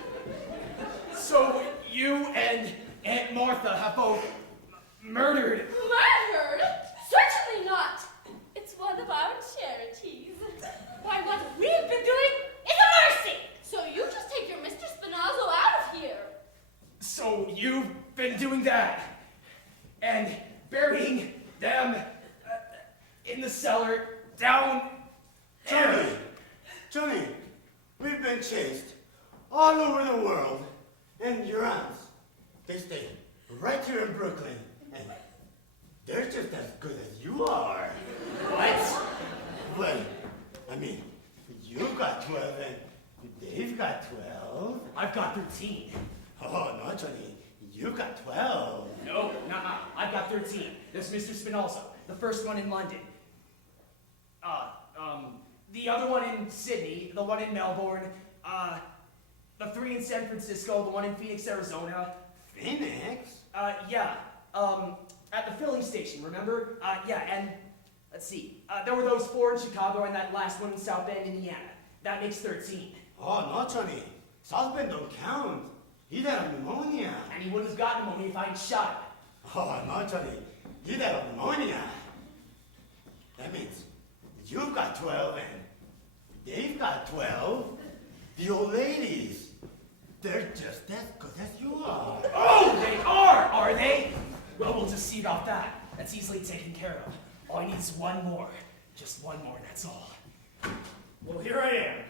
So you and Aunt Martha have both murdered? Murdered? Certainly not. It's one of our charities. Why, what we've been doing is a mercy. So you just take your Mr. Spinazzo out of here. So you've been doing that and burying them in the cellar down Johnny, Johnny, we've been chased all over the world, and your aunts, they stay right here in Brooklyn, and they're just as good as you are. What? Well, I mean, you've got 12 and they've got 12. I've got 13. Oh, no, Johnny, you've got 12. No, nah, I've got 13. There's Mr. Spinozzo, the first one in London. The other one in Sydney, the one in Melbourne, the 3 in San Francisco, the one in Phoenix, Arizona. Phoenix? Yeah, at the filling station, remember? Yeah, and let's see, there were those 4 in Chicago and that last one in South Bend, Indiana. That makes 13. Oh, no, Johnny, South Bend don't count. He had pneumonia. And he wouldn't have gotten pneumonia if I had shot him. Oh, no, Johnny, he had pneumonia. That means you've got 12 and they've got 12. The old ladies, they're just as good as you are. Oh, they are they? Well, we'll just see about that. That's easily taken care of. All I need is one more. Just one more, that's all. Well, here I am.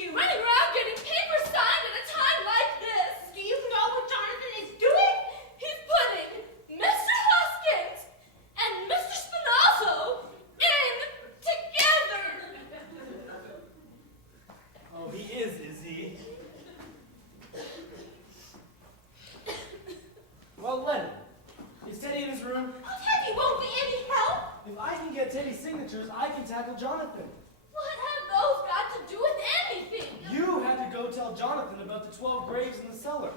Running around getting papers signed at a time like this. Do you know what get Teddy's signatures, I can tackle Jonathan. What have those got to do with anything? You had to go tell Jonathan about the 12 graves in the cellar.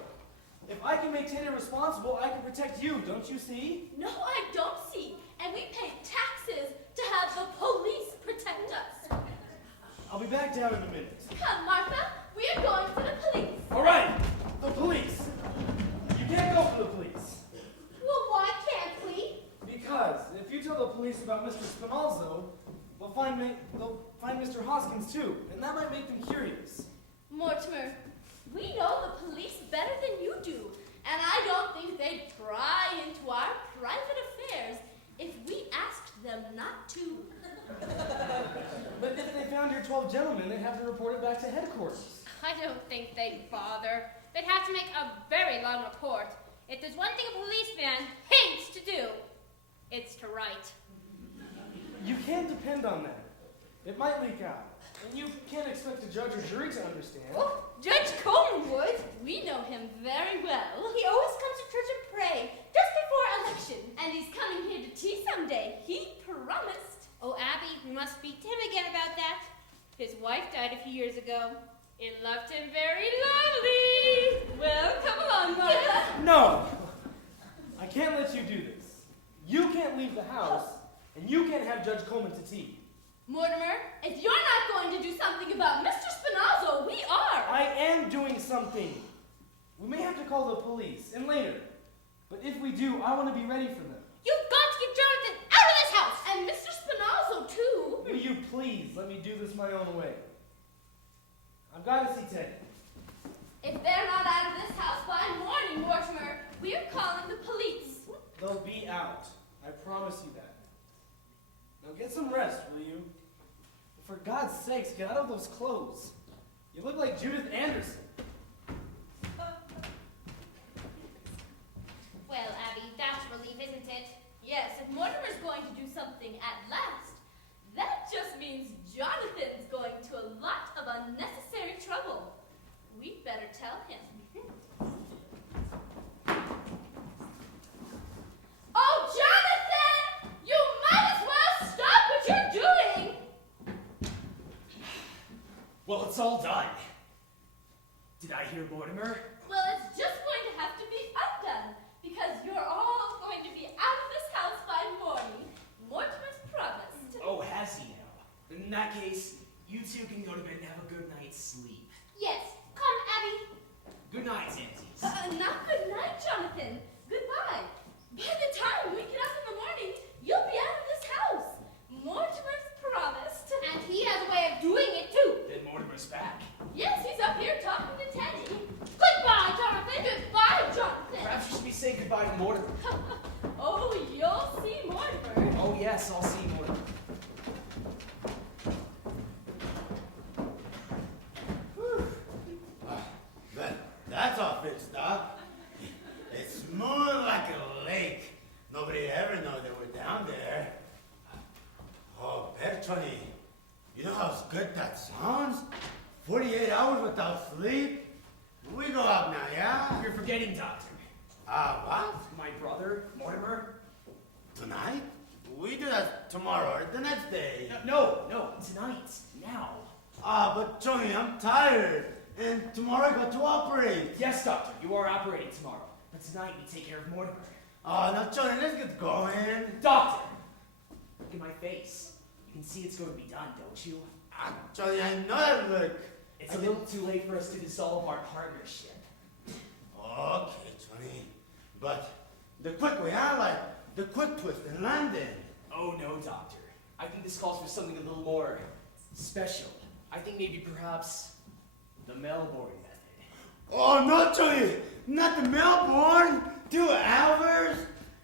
If I can make Teddy responsible, I can protect you, don't you see? No, I don't see. And we pay taxes to have the police protect us. I'll be back down in a minute. Come, Martha. We are going for the police. All right, the police. You can't go for the police. Well, why can't we? Because if you tell the police about Mr. Spinalzo, they'll find Mr. Hoskins too, and that might make them curious. Mortimer, we know the police better than you do, and I don't think they'd pry into our private affairs if we asked them not to. But if they found your 12 gentlemen, they'd have to report it back to headquarters. I don't think they'd bother. They'd have to make a very long report. If there's one thing a policeman hates to do, it's to write. You can't depend on that. It might leak out, and you can't expect a judge or jury to understand. Oh, Judge Coleman would. We know him very well. He always comes to church and pray just before election. And he's coming here to tea someday. He promised. Oh, Abby, we must speak to him again about that. His wife died a few years ago. It left him very lonely. Well, come along, Martha. No! I can't let you do this. You can't leave the house, and you can't have Judge Coleman to tea. Mortimer, if you're not going to do something about Mr. Spinalzo, we are. I am doing something. We may have to call the police, and later. But if we do, I want to be ready for them. You've got to get Jonathan out of this house! And Mr. Spinalzo, too. Will you please let me do this my own way? I've got to see Teddy. If they're not out of this house by morning, Mortimer, we're calling the police. They'll be out. I promise you that. Now get some rest, will you? For God's sakes, get out of those clothes. You look like Judith Anderson. Well, Abby, that's a relief, isn't it? Yes, if Mortimer's going to do something at last, that just means Jonathan's going to a lot of unnecessary trouble. We'd better tell him. Oh, Jonathan! You might as well stop what you're doing! Well, it's all done. Did I hear Mortimer? Well, it's just going to have to be undone, because you're all going to be out of this house by morning. Mortimer's promised. Oh, has he now? In that case, you two can go to bed and have a good night's sleep. Yes. Come, Abby. Good night, aunties. Not good night, Jonathan. Goodbye. By the time we get up in the morning, you'll be out of this house. Mortimer's promised. And he has a way of doing it, too. Then Mortimer's back. Yes, he's up here talking to Teddy. Goodbye, Jonathan. Goodbye, Jonathan. Perhaps you should be saying goodbye to Mortimer. Oh, you'll see Mortimer. Oh, yes, I'll see Mortimer. That's all fixed up. It's smooth like a lake. Nobody ever know they were down there. Oh, Bertoni, you know how good that sounds? 48 hours without sleep? We go out now, yeah? You're forgetting, Doctor. What? My brother, Mortimer. Tonight? We do that tomorrow or the next day. No, tonight, now. But Tony, I'm tired. And tomorrow I got to operate. Yes, Doctor, you are operating tomorrow. But tonight we take care of Mortimer. Now Johnny, let's get going. Doctor! Look at my face. You can see it's going to be done, don't you? Johnny, I know that look. It's a little too late for us to dissolve our partnership. Okay, Johnny. But the quick way, I like the quick twist in London. Oh no, Doctor. I think this calls for something a little more special. I think maybe perhaps the Melbourne method. Oh no, Johnny! Not the Melbourne! 2 hours?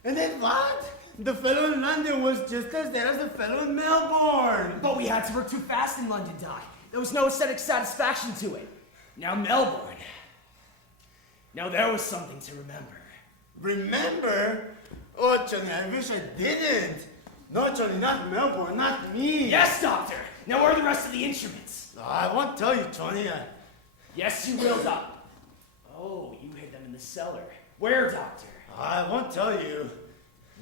And then what? The fellow in London was just as dead as the fellow in Melbourne. But we had to work too fast in London, Doc. There was no aesthetic satisfaction to it. Now Melbourne. Now there was something to remember. Remember? Oh, Johnny, I wish I didn't. No, Johnny, not Melbourne, not me. Yes, Doctor! Now where are the rest of the instruments? I won't tell you, Johnny. Yes, you will, Doctor. Oh, you hid them in the cellar. Where, Doctor? I won't tell you.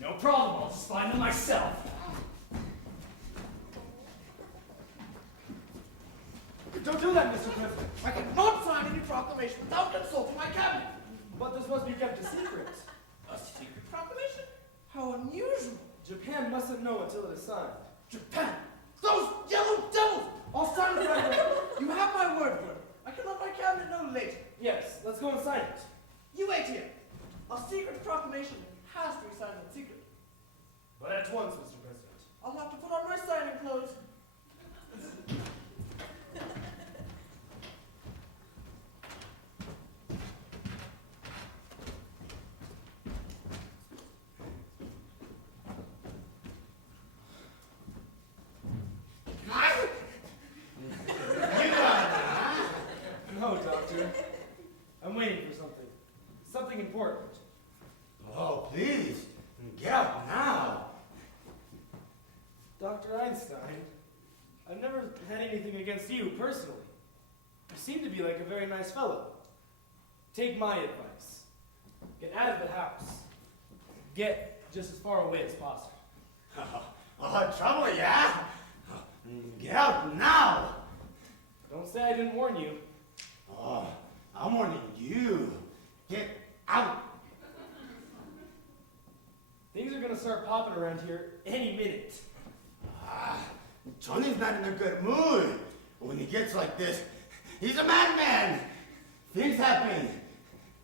No problem, I'll just find them myself. do that, Mr. President. I cannot sign any proclamation without consulting my cabinet. But this must be kept a secret. A secret proclamation? How unusual. Japan mustn't know until it is signed. Japan! Those yellow devils! I'll sign it right away. You have my word for it. I can let my cabinet know later. Yes, let's go and sign it. You wait here. A secret proclamation has to be signed in secret. But at once, Mr. President. I'll have to put on my signing clothes. No, Doctor. I'm waiting for something. Something important. Oh, please, get out now. Dr. Einstein, I've never had anything against you personally. You seem to be like a very nice fellow. Take my advice. Get out of the house. Get just as far away as possible. Trouble, yeah? Get out now. Don't say I didn't warn you. Oh, I'm warning you. Get out. Things are gonna start popping around here any minute. Johnny's not in a good mood. When he gets like this, he's a madman. Things happen.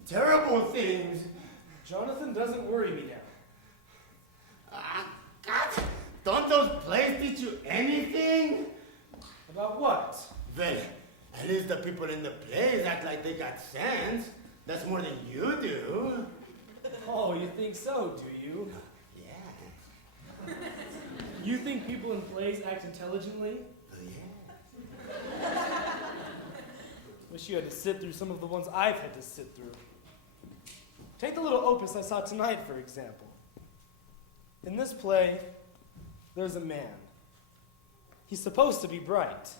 Terrible things. Jonathan doesn't worry me now. God, don't those plays teach you anything? About what? Well, at least the people in the plays act like they got sense. That's more than you do. Oh, you think so, do you? Yeah. You think people in plays act intelligently? Yeah. Wish you had to sit through some of the ones I've had to sit through. Take the little opus I saw tonight, for example. In this play, there's a man. He's supposed to be bright.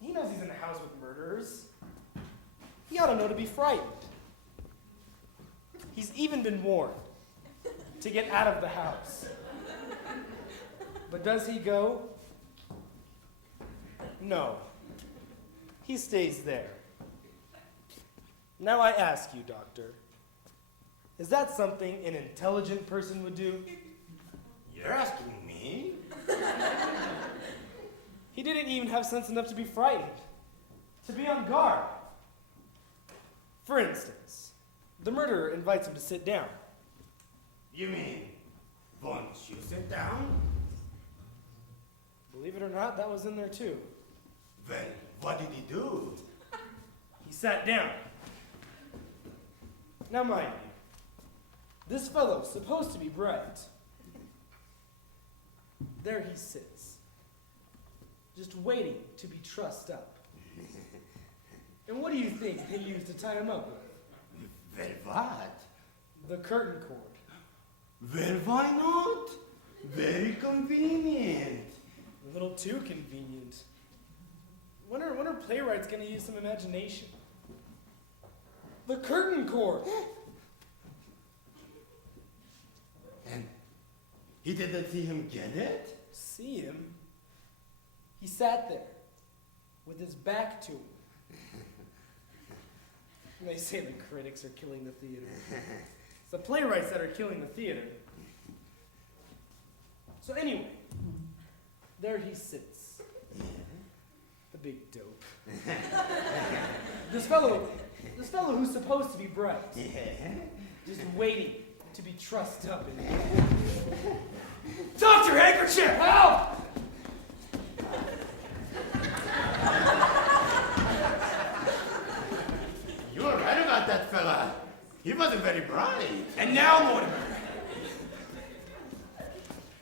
He knows he's in a house with murderers. He ought to know to be frightened. He's even been warned to get out of the house. But does he go? No. He stays there. Now I ask you, Doctor, is that something an intelligent person would do? You're asking me? He didn't even have sense enough to be frightened, to be on guard. For instance, the murderer invites him to sit down. You mean, won't you sit down? Believe it or not, that was in there too. Well, what did he do? He sat down. Now mind you, this fellow's supposed to be bright. There he sits, just waiting to be trussed up. And what do you think they used to tie him up with? Well, what? The curtain cord. Well, why not? Very convenient. A little too convenient. When are playwrights going to use some imagination? The curtain cord. And he didn't see him get it? See him? He sat there with his back to him. And they say the critics are killing the theater. It's the playwrights that are killing the theater. So anyway, there he sits. The big dope. This fellow who's supposed to be bright. Just waiting to be trussed up in Dr. Handkerchief, help! You were right about that fella. He wasn't very bright. And now, Mortimer,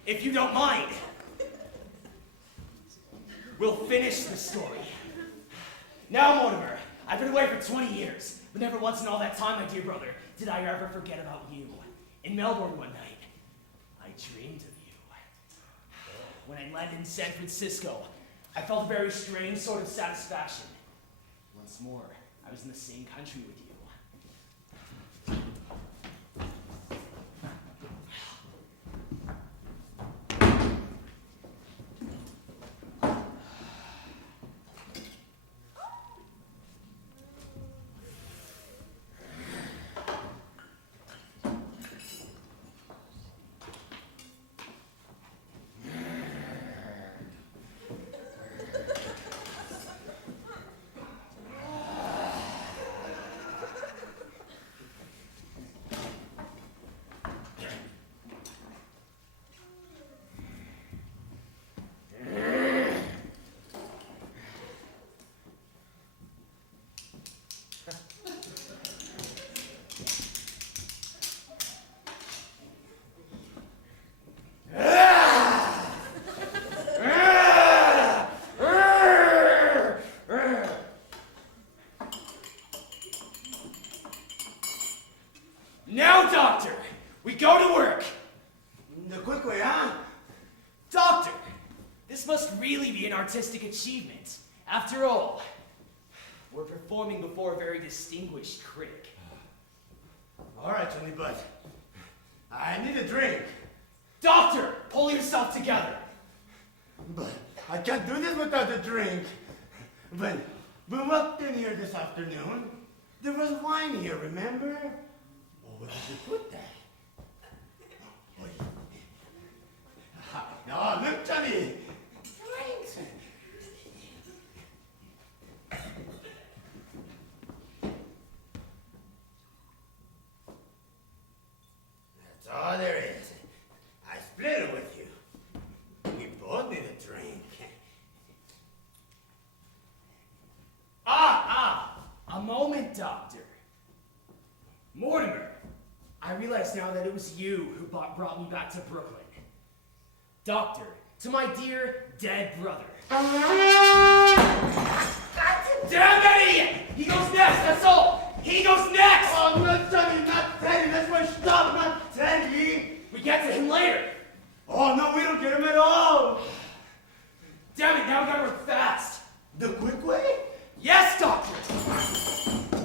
if you don't mind, we'll finish the story. Now, Mortimer, I've been away for 20 years, but never once in all that time, my dear brother, did I ever forget about you. In Melbourne one night, I dreamed of you. When I landed in San Francisco, I felt a very strange sort of satisfaction. Once more, I was in the same country with you. This must really be an artistic achievement. After all, we're performing before a very distinguished critic. All right, Johnny, but I need a drink. Doctor, pull yourself together. But I can't do this without a drink. When we walked in here this afternoon, there was wine here, remember? Oh, where did you put that? Oh, yeah. No, look, Johnny. Drinks. That's all there is. I split it with you. We both need a drink. A moment, Doctor. Mortimer, I realize now that it was you who brought me back to Brooklyn. Doctor, to my dear dead brother. Damn that idiot! He goes next, that's all! He goes next! Oh, not Johnny, not Teddy. That's my stop, not Teddy. We get to him later. Oh, no, we don't get him at all. Damn it, now we gotta work fast. The quick way? Yes, Doctor!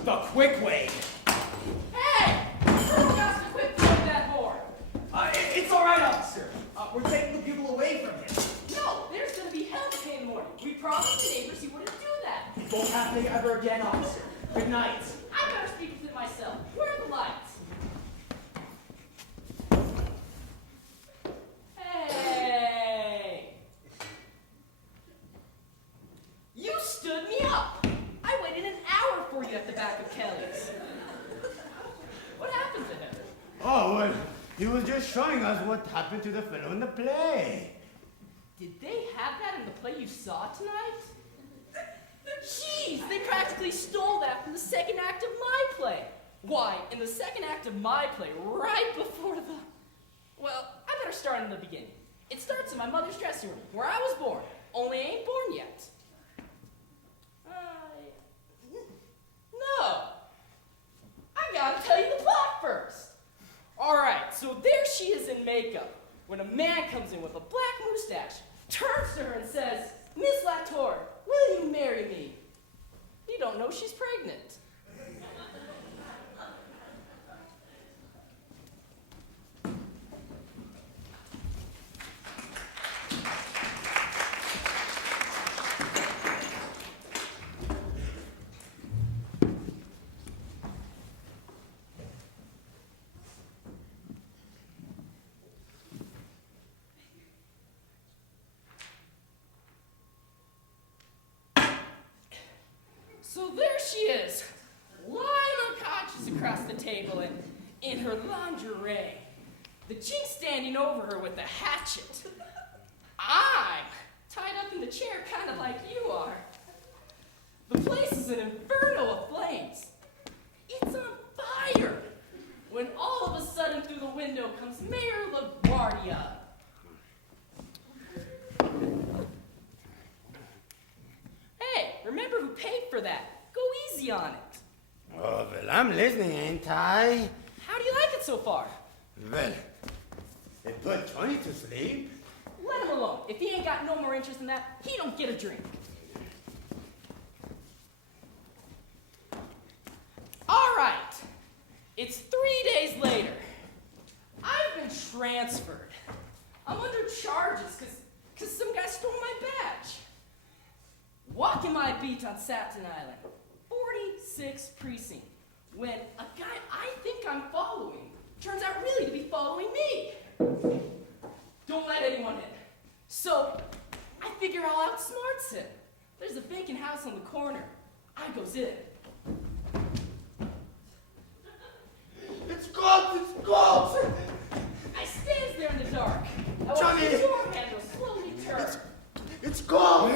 The quick way. Hey! Who got to quit throwing that horn? It's all right, officer. We're taking the people away from him. No, there's gonna be hell to pay in the morning. We promised the neighbors you wouldn't do that. It won't happen ever again, officer. Good night. I better speak with it myself. Where are the lights? Hey! You stood me up. I waited an hour for you at the back of Kelly's. What happened to him? Oh, well, he was just showing us what happened to the fellow in the play. Did they have that in the play you saw tonight? Jeez, they practically stole that from the second act of my play. Why, in the second act of my play, right before the... Well, I better start in the beginning. It starts in my mother's dressing room, where I was born, only I ain't born yet. No. I gotta tell you the plot first. Alright, so there she is in makeup, when a man comes in with a black mustache, turns to her and says, Miss Latour, will you marry me? You don't know she's pregnant. So there she is, lying unconscious across the table and in her lingerie. The chink standing over her with a hatchet. I'm tied up in the chair kind of like you are. The place is an inferno of flames. It's on fire. When all of a sudden through the window comes Mayor LaGuardia. Hey, remember who paid for that? Go easy on it. Oh, well, I'm listening, ain't I? How do you like it so far? Well, it put Johnny to sleep. Let him alone. If he ain't got no more interest in that, he don't get a drink. All right. It's 3 days later. I've been transferred. I'm under charges because some guy stole my badge. Walking my beat on Staten Island, 46th precinct, when a guy I think I'm following turns out really to be following me. Don't let anyone in. So I figure I'll outsmarts him. There's a vacant house on the corner. I goes in. It's cold, it's cold! I stands there in the dark. I watch Johnny! the door handle slowly turn. It's cold!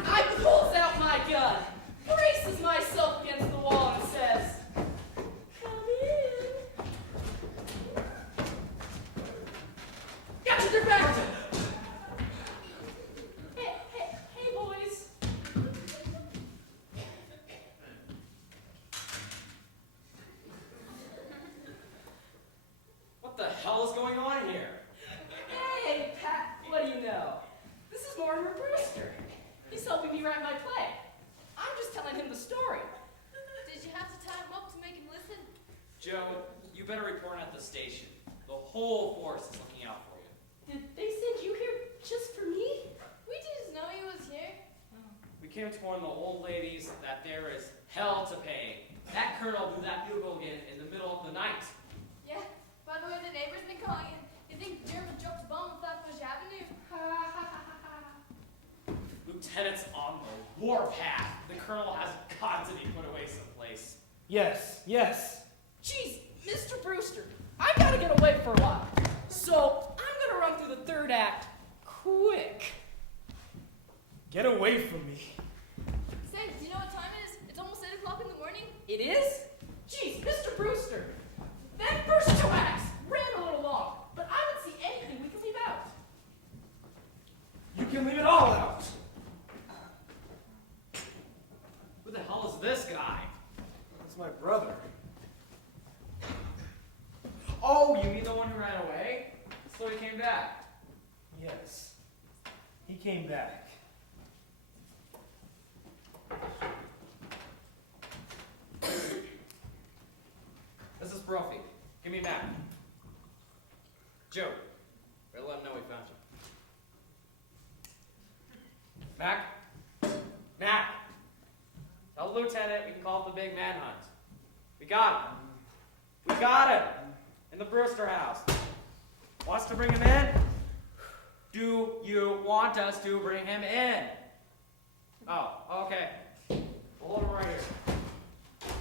I pulls out my gun, braces myself against the wall, and says, "Come in." Got your back. Hey, boys. What the hell is going on here? Hey, Pat. What do you know? whole force is looking out for you. Did they send you here just for me? We just know he was here. We came to warn the old ladies that there is hell to pay. That colonel blew that bugle again in the middle of the night. Yeah, by the way, the neighbor's been calling in. You think German dropped a bomb on Flatbush Avenue? Lieutenant's on the warpath. The colonel has got to be put away someplace. Yes, yes. Jeez, Mr. Brewster, I gotta get away for a while. So I'm gonna run through the third act quick. Get away from me. Say, do you know what time it is? It's almost 8 o'clock in the morning. It is? Jeez, Mr. Brewster, that first two acts ran a little long, but I don't see anything we can leave out. You can leave it all out. Who the hell is this guy? That's my brother. Oh, you mean the one who ran away? So he came back. Yes. He came back. This is Brophy. Give me Mac. Joe, better let him know we found you. Mac? Mac! Tell the lieutenant we can call it the big manhunt. We got him. We got him! In the Brewster house. Wants to bring him in? Do you want us to bring him in? Oh, okay. We'll hold him right here.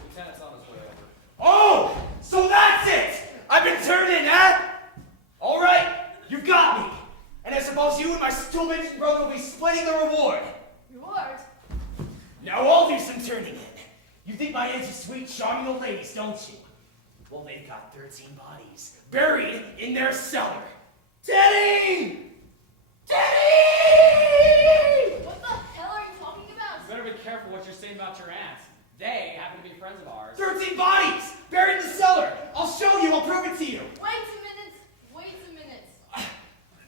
Lieutenant's on his way over. Oh! So that's it! I've been turned in, huh? All right, you got me. And I suppose you and my stool-mentioned brother will be splitting the reward. Reward? Now I'll do some turning in. You think my eggs are sweet, charming old ladies, don't you? Well, they've got 13 bodies buried in their cellar. Teddy! Teddy! What the hell are you talking about? You better be careful what you're saying about your aunts. They happen to be friends of ours. 13 bodies buried in the cellar. I'll show you. I'll prove it to you. Wait a minute. Wait a minute.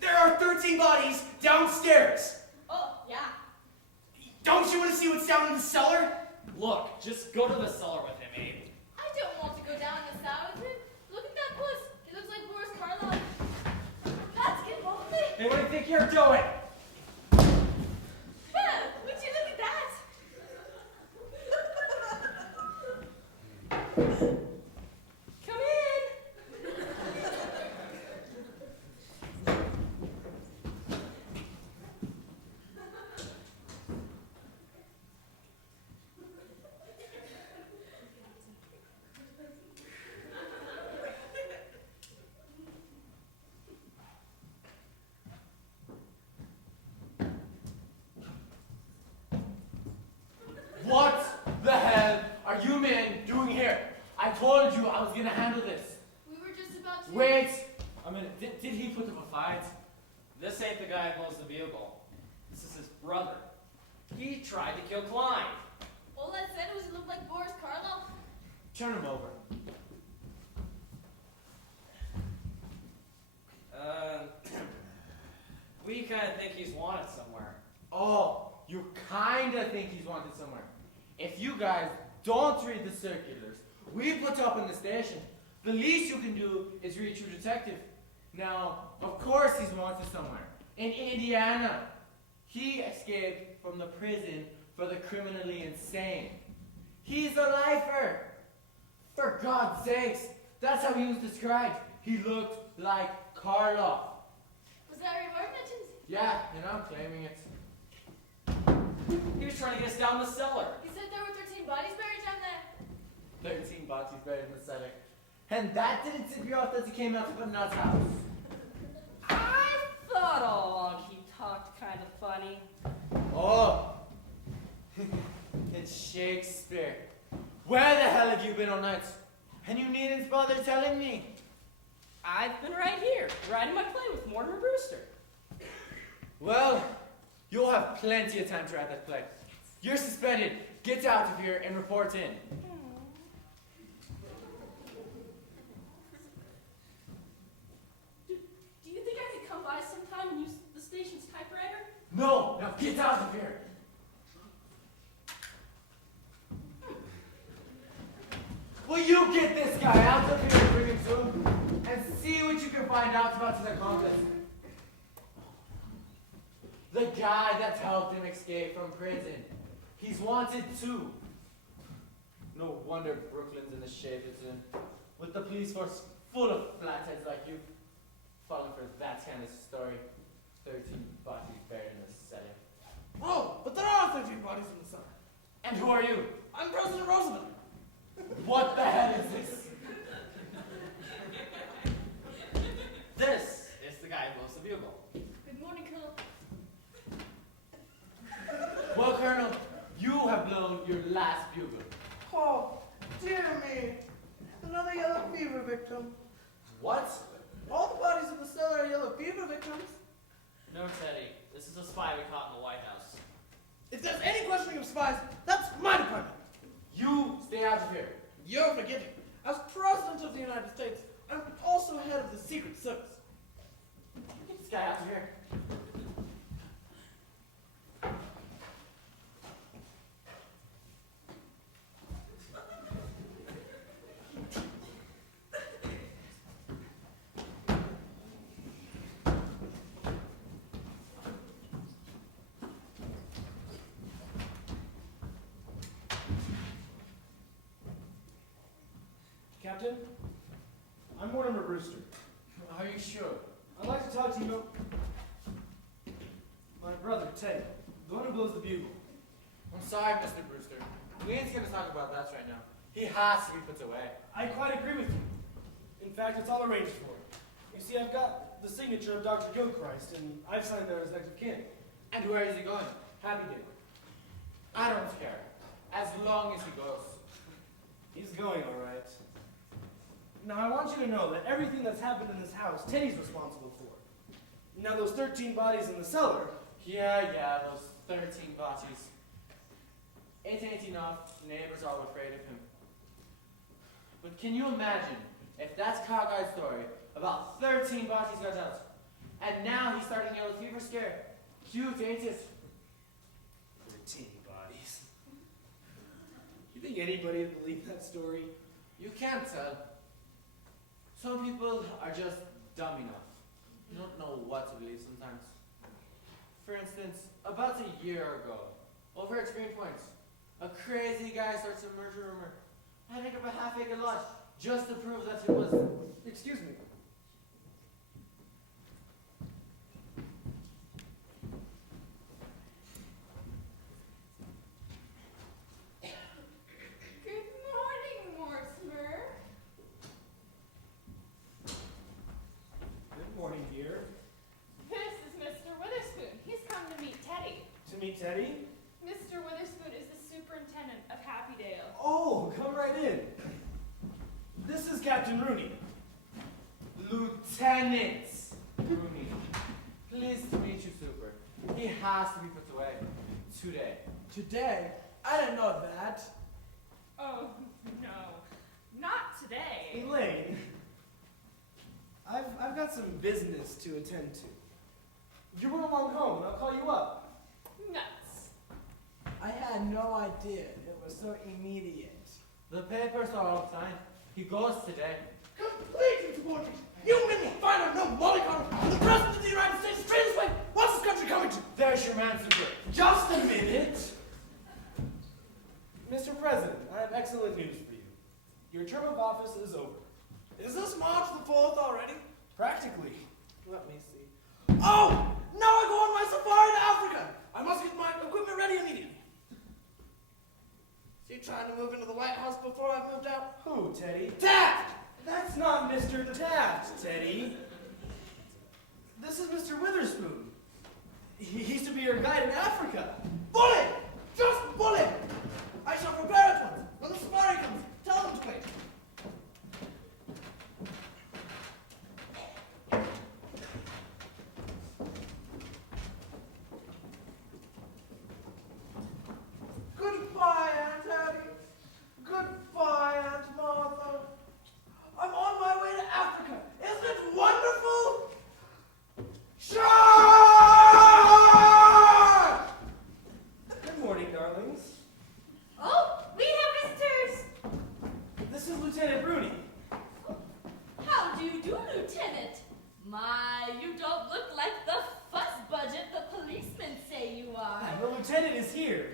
There are 13 bodies downstairs. Oh, yeah. Don't you want to see what's down in the cellar? Look, just go to the cellar with him, Abe. I don't want to go down in the cellar with him. Look at that puss. He looks like Boris Karloff. Let's get both of it. Hey, what do you think you're doing? Huh, would you look at that? Come in. What the hell are you men doing here? I told you I was gonna handle this. We were just about to... Wait a minute. Did he put up a fight? This ain't the guy who blows the bugle. This is his brother. He tried to kill Klein. All I said was he looked like Boris Karloff. Turn him over. We kind of think he's wanted somewhere. Oh, you kinda think he's wanted somewhere. If you guys don't read the circulars we put up in the station, the least you can do is reach your detective. Now, of course he's wanted somewhere. In Indiana. He escaped from the prison for the criminally insane. He's a lifer. For God's sakes, that's how he was described. He looked like Karloff. Was that Reward mentioned? Yeah, and I'm claiming it. He was trying to get us down the cellar. He said there were 13 bodies buried down there. 13 bodies buried in the cellar. And that didn't tip you off that he came out to put in our house. I thought all along he talked kind of funny. Oh, it's Shakespeare. Where the hell have you been all night? And you needn't bother telling me. I've been right here, writing my play with Mortimer Brewster. Well, you'll have plenty of time to write that play. You're suspended. Get out of here and report in. Do you think I could come by sometime and use the station's typewriter? No, now get out of here. Will you get this guy out of here and bring him to him? And see what you can find about his accomplice. The guy that helped him escape from prison. He's wanted too. No wonder Brooklyn's in the shape it's in. With the police force full of flatheads like you. Falling for that kind of story. 13 bodies buried in the setting. Oh, but there are 13 bodies in the cellar. And who are you? I'm President Roosevelt. What the hell is this? This is the guy who blows the bugle. Good morning, Colonel. Well, Colonel, you have blown your last bugle. Oh, dear me. Another yellow fever victim. What? All the bodies in the cellar are yellow fever victims. No, Teddy. This is a spy we caught in the White House. If there's any questioning of spies, that's my department. You stay out of here. You're forgetting. As President of the United States, I'm also head of the Secret Service. Get this guy out of here. Captain, I'm Mortimer Brewster. Are you sure? I'd like to talk to you about my brother, Teddy, the one who blows the bugle. I'm sorry, Mr. Brewster. We ain't gonna talk about that right now. He has to be put away. I quite agree with you. In fact, it's all arranged for. You see, I've got the signature of Dr. Gilchrist, and I've signed there as next of kin. And where is he going? Happy Day. I don't care. As long as he goes. He's going all right. Now, I want you to know that everything that's happened in this house, Teddy's responsible for. Now, those 13 bodies in the cellar... Yeah, those 13 bodies. Ain't enough. Neighbors are all afraid of him. But can you imagine if that's cockeyed story about 13 bodies got out, and now he's starting yellow fever scare? Cute, ain't it? 13 bodies. You think anybody would believe that story? You can't tell. Some people are just dumb enough. You don't know what to believe sometimes. For instance, about a year ago, over at Greenpoint, a crazy guy starts a murder rumor. I think of a half-acre lot, just to prove that it was... Excuse me. Good morning, Mortimer. Good morning, dear. This is Mr. Witherspoon. He's come to meet Teddy. To meet Teddy? Mr. Witherspoon is the superintendent of Happydale. Oh, come right in. This is Captain Rooney. Lieutenant Rooney. Pleased to meet you, Super. He has to be put away. Today. Today? I didn't know that. Oh, no. Not today. Elaine, I've got some business to attend to. You run along home and I'll call you up. Nuts. I had no idea it was so immediate. The papers are all signed. He goes today. Complete insubordination! You made me find out no mollycoddle! The President of the United States straight this way! What's this country coming to? There's your man, Super. Just a minute! Mr. President, I have excellent news for you. Your term of office is over. Is this March the 4th already? Practically. Let me see. Oh! Now I go on my safari to Africa! I must get my equipment ready immediately. Is he trying to move into the White House before I've moved out? Who, Teddy? Taft! That's not Mr. Taft, Teddy. This is Mr. Witherspoon. He's to be your guide in Africa. Bully! Just bully! I shall prepare at once. When the safari comes, tell them to wait. Goodbye, Aunt Abby. Goodbye, Aunt Martha. I'm on my way to Africa. Isn't it wonderful? Lieutenant is here.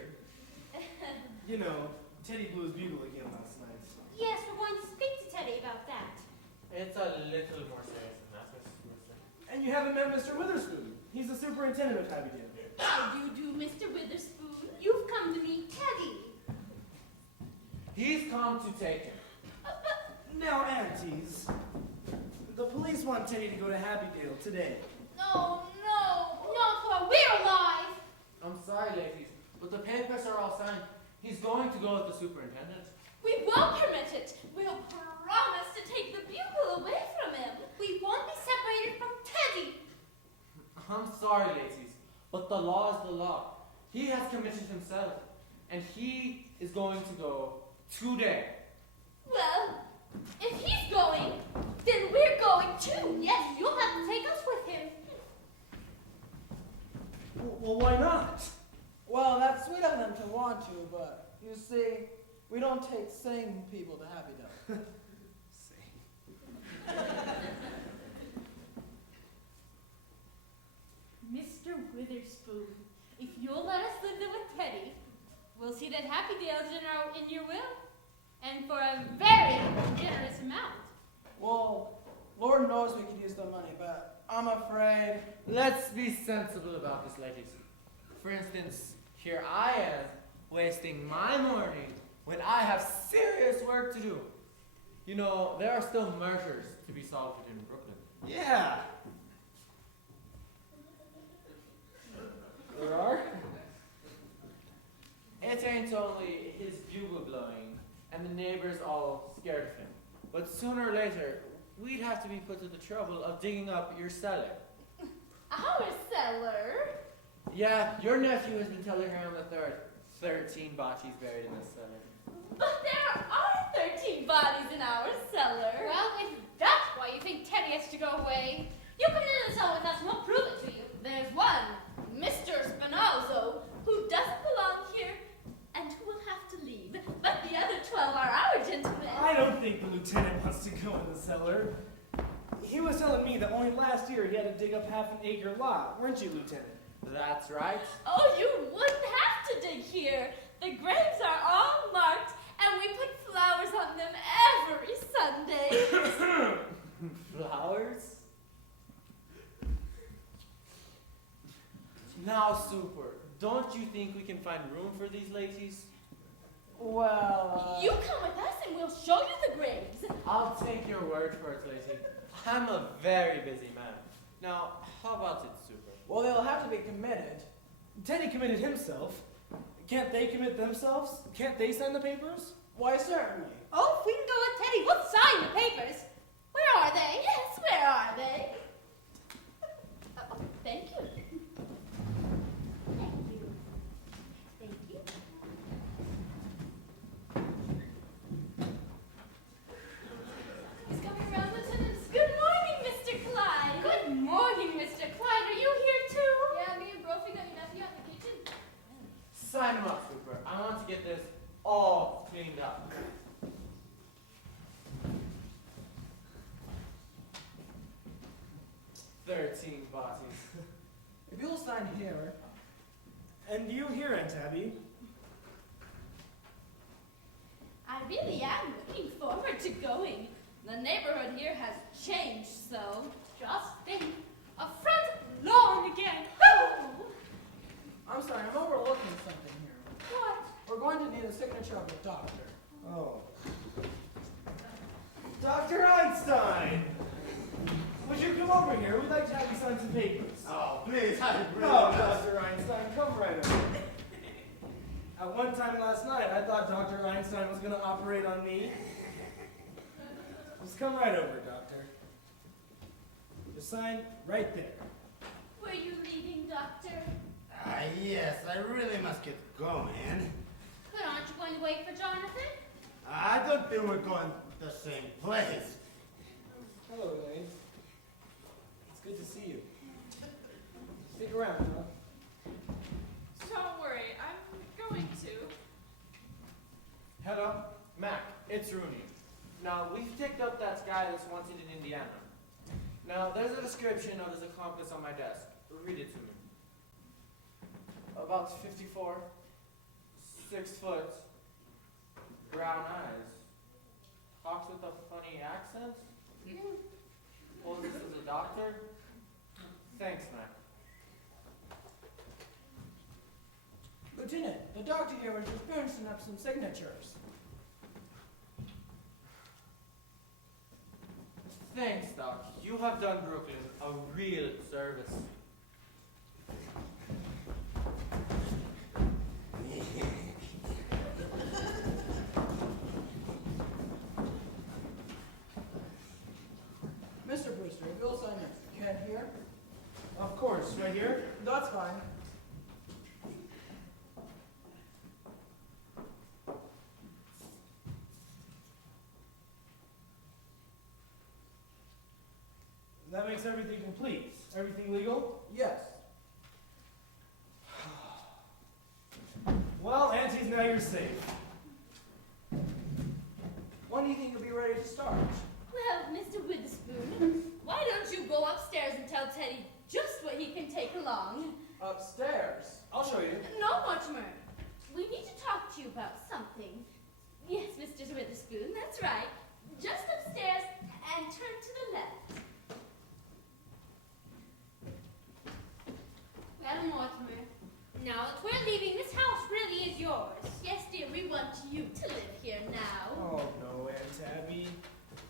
You know, Teddy blew his bugle again last night. Yes, we're going to speak to Teddy about that. It's a little more serious than that, Mrs. Wilson. And you haven't met Mr. Witherspoon. He's the superintendent of Happydale. How do you do, Mr. Witherspoon? You've come to meet Teddy. He's come to take him. Now, aunties, the police want Teddy to go to Happydale today. No, no. Not while we're alive. I'm sorry, ladies, but the papers are all signed. He's going to go with the superintendent. We won't permit it. We'll promise to take the bugle away from him. We won't be separated from Teddy. I'm sorry, ladies, but the law is the law. He has committed himself, and he is going to go today. Well, if he's going, then we're going too. Yes, you'll have to take us with him. Well, why not? Well, that's sweet of them to want to, but you see, we don't take sane people to Happydale. Mr. Witherspoon, if you'll let us live there with Teddy, we'll see that Happydale's in your will. And for a very generous amount. Well, Lord knows we could use the money, but I'm afraid. Let's be sensible about this, ladies. For instance, here I am, wasting my morning when I have serious work to do. You know, there are still murders to be solved in Brooklyn. Yeah. There are? It ain't only his bugle blowing and the neighbors all scared of him. But sooner or later, we'd have to be put to the trouble of digging up your cellar. Our cellar? Yeah, your nephew has been telling around the 13 bodies buried in the cellar. But there are 13 bodies in our cellar. Well, if that's why you think Teddy has to go away, you come into the cell with us and we'll prove it to you. There's one, Mr. Spinozzo, who doesn't belong here and who will have to leave. But the other 12 are our gentlemen. I don't think the lieutenant wants to go in the cellar. He was telling me that only last year he had to dig up half an acre lot, weren't you, Lieutenant? That's right. Oh, you wouldn't have to dig here. The graves are all marked, and we put flowers on them every Sunday. Flowers? Now, Super, don't you think we can find room for these ladies? Well, You come with us and we'll show you the graves. I'll take your word for it, lady. I'm a very busy man. Now, how about it, Super? well, they'll have to be committed. Teddy committed himself. Can't they commit themselves? Can't they sign the papers? Why, certainly. Oh, if we can go with Teddy, we'll sign the papers. Where are they? Yes, where are they? Oh, thank you. Thank you. Thank you. He's coming around, Lieutenant. Good morning, Mr. Clyde. Good morning, Mr. Clyde. Are you here too? Yeah, me and Brophy got your nephew out in the kitchen. Sign them up, Super. I want to get this all cleaned up. "13 bodies. If you'll sign here, And you here, Aunt Tabby? I really am looking forward to going. The neighborhood here has changed so. Just think. A front lawn again. I'm sorry, I'm overlooking something here. What? We're going to need a signature of the doctor. Oh. Dr. Einstein! Would you come over here? We'd like to have you sign some papers. Oh, please, I really No, Dr. Einstein, come right over. At one time last night, I thought Dr. Einstein was going to operate on me. Just come right over, Doctor. Just sign right there. Were you leaving, Doctor? Yes, I really must get going. But aren't you going to wait for Jonathan? I don't think we're going the same place. Hello, Elaine. It's good to see you. Stick around, huh? Don't worry, I'm going to. Hello, Mac, it's Rooney. Now, we've picked up that guy that's wanted in Indiana. Now, there's a description of his accomplice on my desk. Read it to me. About 54. 6 foot. Brown eyes. Talks with a funny accent. Poses as a doctor. Thanks, ma'am. Lieutenant, the doctor here was just finishing up some signatures. Thanks, Doc. You have done Brooklyn a real service. Mr. Brewster, if you'll sign next. Ken here? Of course, right here. That's fine. That makes everything complete. Everything legal? Yes. Well, Aunties, now you're safe. When do you think you'll be ready to start? Well, Mr. Witherspoon, why don't you go upstairs and tell Teddy just what he can take along? Upstairs. I'll show you. No, Mortimer. We need to talk to you about something. Yes, Mr. Witherspoon, that's right. Just upstairs and turn to the left. Well, Mortimer, now that we're leaving, this house really is yours. Yes, dear, we want you to live here now. Oh, no, Aunt Abby.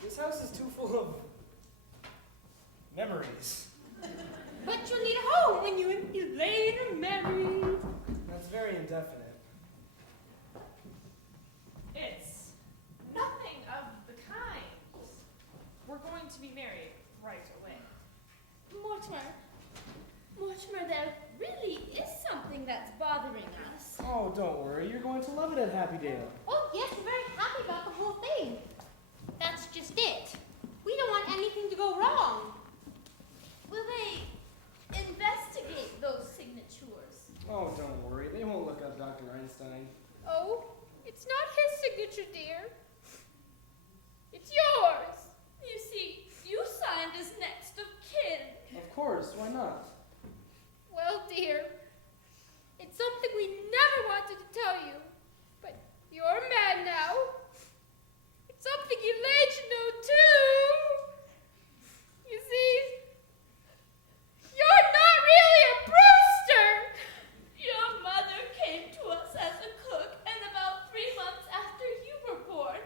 This house is too full of memories. But you'll need a home when you and Elaine are married. That's very indefinite. It's nothing of the kind. We're going to be married right away. Mortimer, there really is something that's bothering us. Oh, don't worry. You're going to love it at Happydale. Oh, yes, we're very happy about the whole thing. That's just it. We don't want anything to go wrong. Will they investigate those signatures? Oh, don't worry. They won't look up Dr. Einstein. Oh, it's not his signature, dear. It's yours. You see, you signed as next of kin. Of course. Why not? Well, dear, it's something we never wanted to tell you, but you're a man now. It's something Elaine should know, too. You see, you're not really a Brewster. Your mother came to us as a cook, and about 3 months after you were born,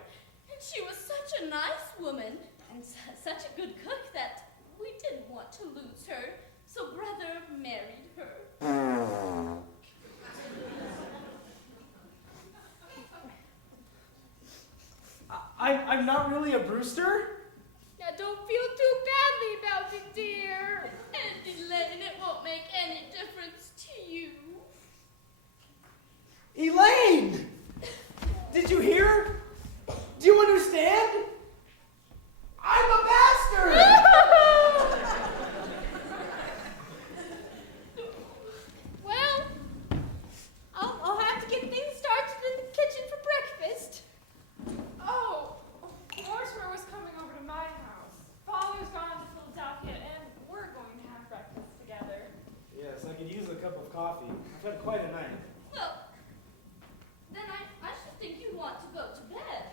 and she was such a nice woman and such a good cook that we didn't want to lose her, so brother married her. I'm not really a Brewster? Now don't feel too badly about it, dear. And Elaine, it won't make any difference to you. Elaine! Did you hear? Do you understand? I'm a bastard! Well, I'll have to get things started in the kitchen for breakfast. Oh, Mortimer was coming over to my house. Father's gone to Philadelphia, and we're going to have breakfast together. Yes, I could use a cup of coffee. I've had quite a night. Well, then I should think you want to go to bed.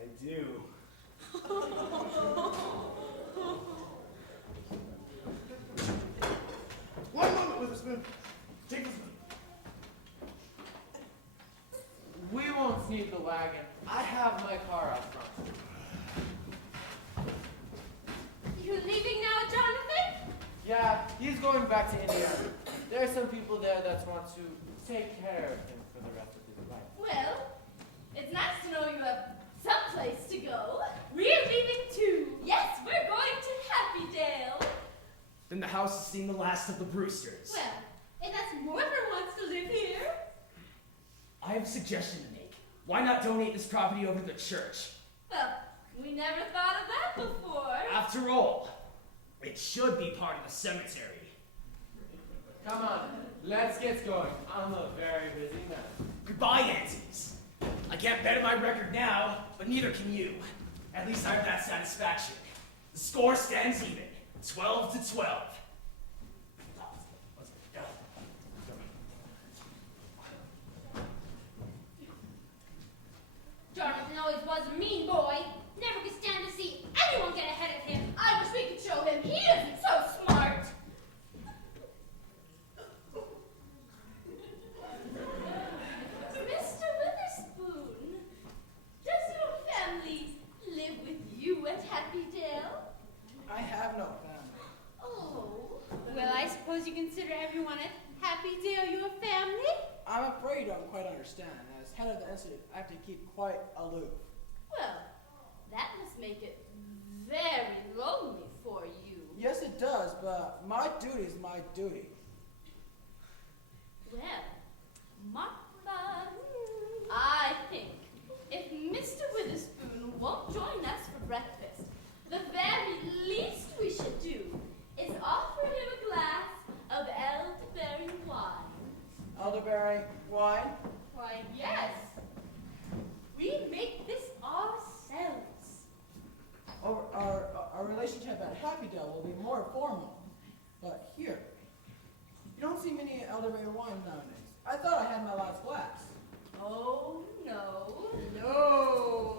I do. One moment, Witherspoon. Take this one. We won't need the wagon. I have my car out front. You leaving now, Jonathan? Yeah, he's going back to Indiana. There are some people there that want to take care of him for the rest of his life. Well, it's nice to know you have someplace to go. We're leaving too. Yes, we're going to Happydale. Then the house has seen the last of the Brewsters. Well, if that's Mortimer wants to live here. I have a suggestion to make. Why not donate this property over to the church? Well, we never thought of that before. After all, it should be part of the cemetery. Come on, let's get going. I'm a very busy man. Goodbye, Aunties. I can't better my record now, but neither can you. At least I have that satisfaction. The score stands even, 12-12. was a mean boy. Never could stand to see anyone get ahead of him. I wish we could show him. He isn't so smart. Mr. Witherspoon, does your family live with you at Happydale? I have no family. Oh. Well, I suppose you consider everyone at Happydale your family? I'm afraid you don't quite understand. As head of the institute, I have to keep quite aloof. Well, that must make it very lonely for you. Yes, it does, but my duty is my duty. Well, Martha, I think if Mr. Witherspoon won't join us for breakfast, the very least we should do is offer him a glass of elderberry wine. Elderberry wine? Why, yes. We make this ourselves. Our relationship at Happydale will be more formal. But here, you don't see many elderberry wine nowadays. I thought I had my last glass. Oh, no. No,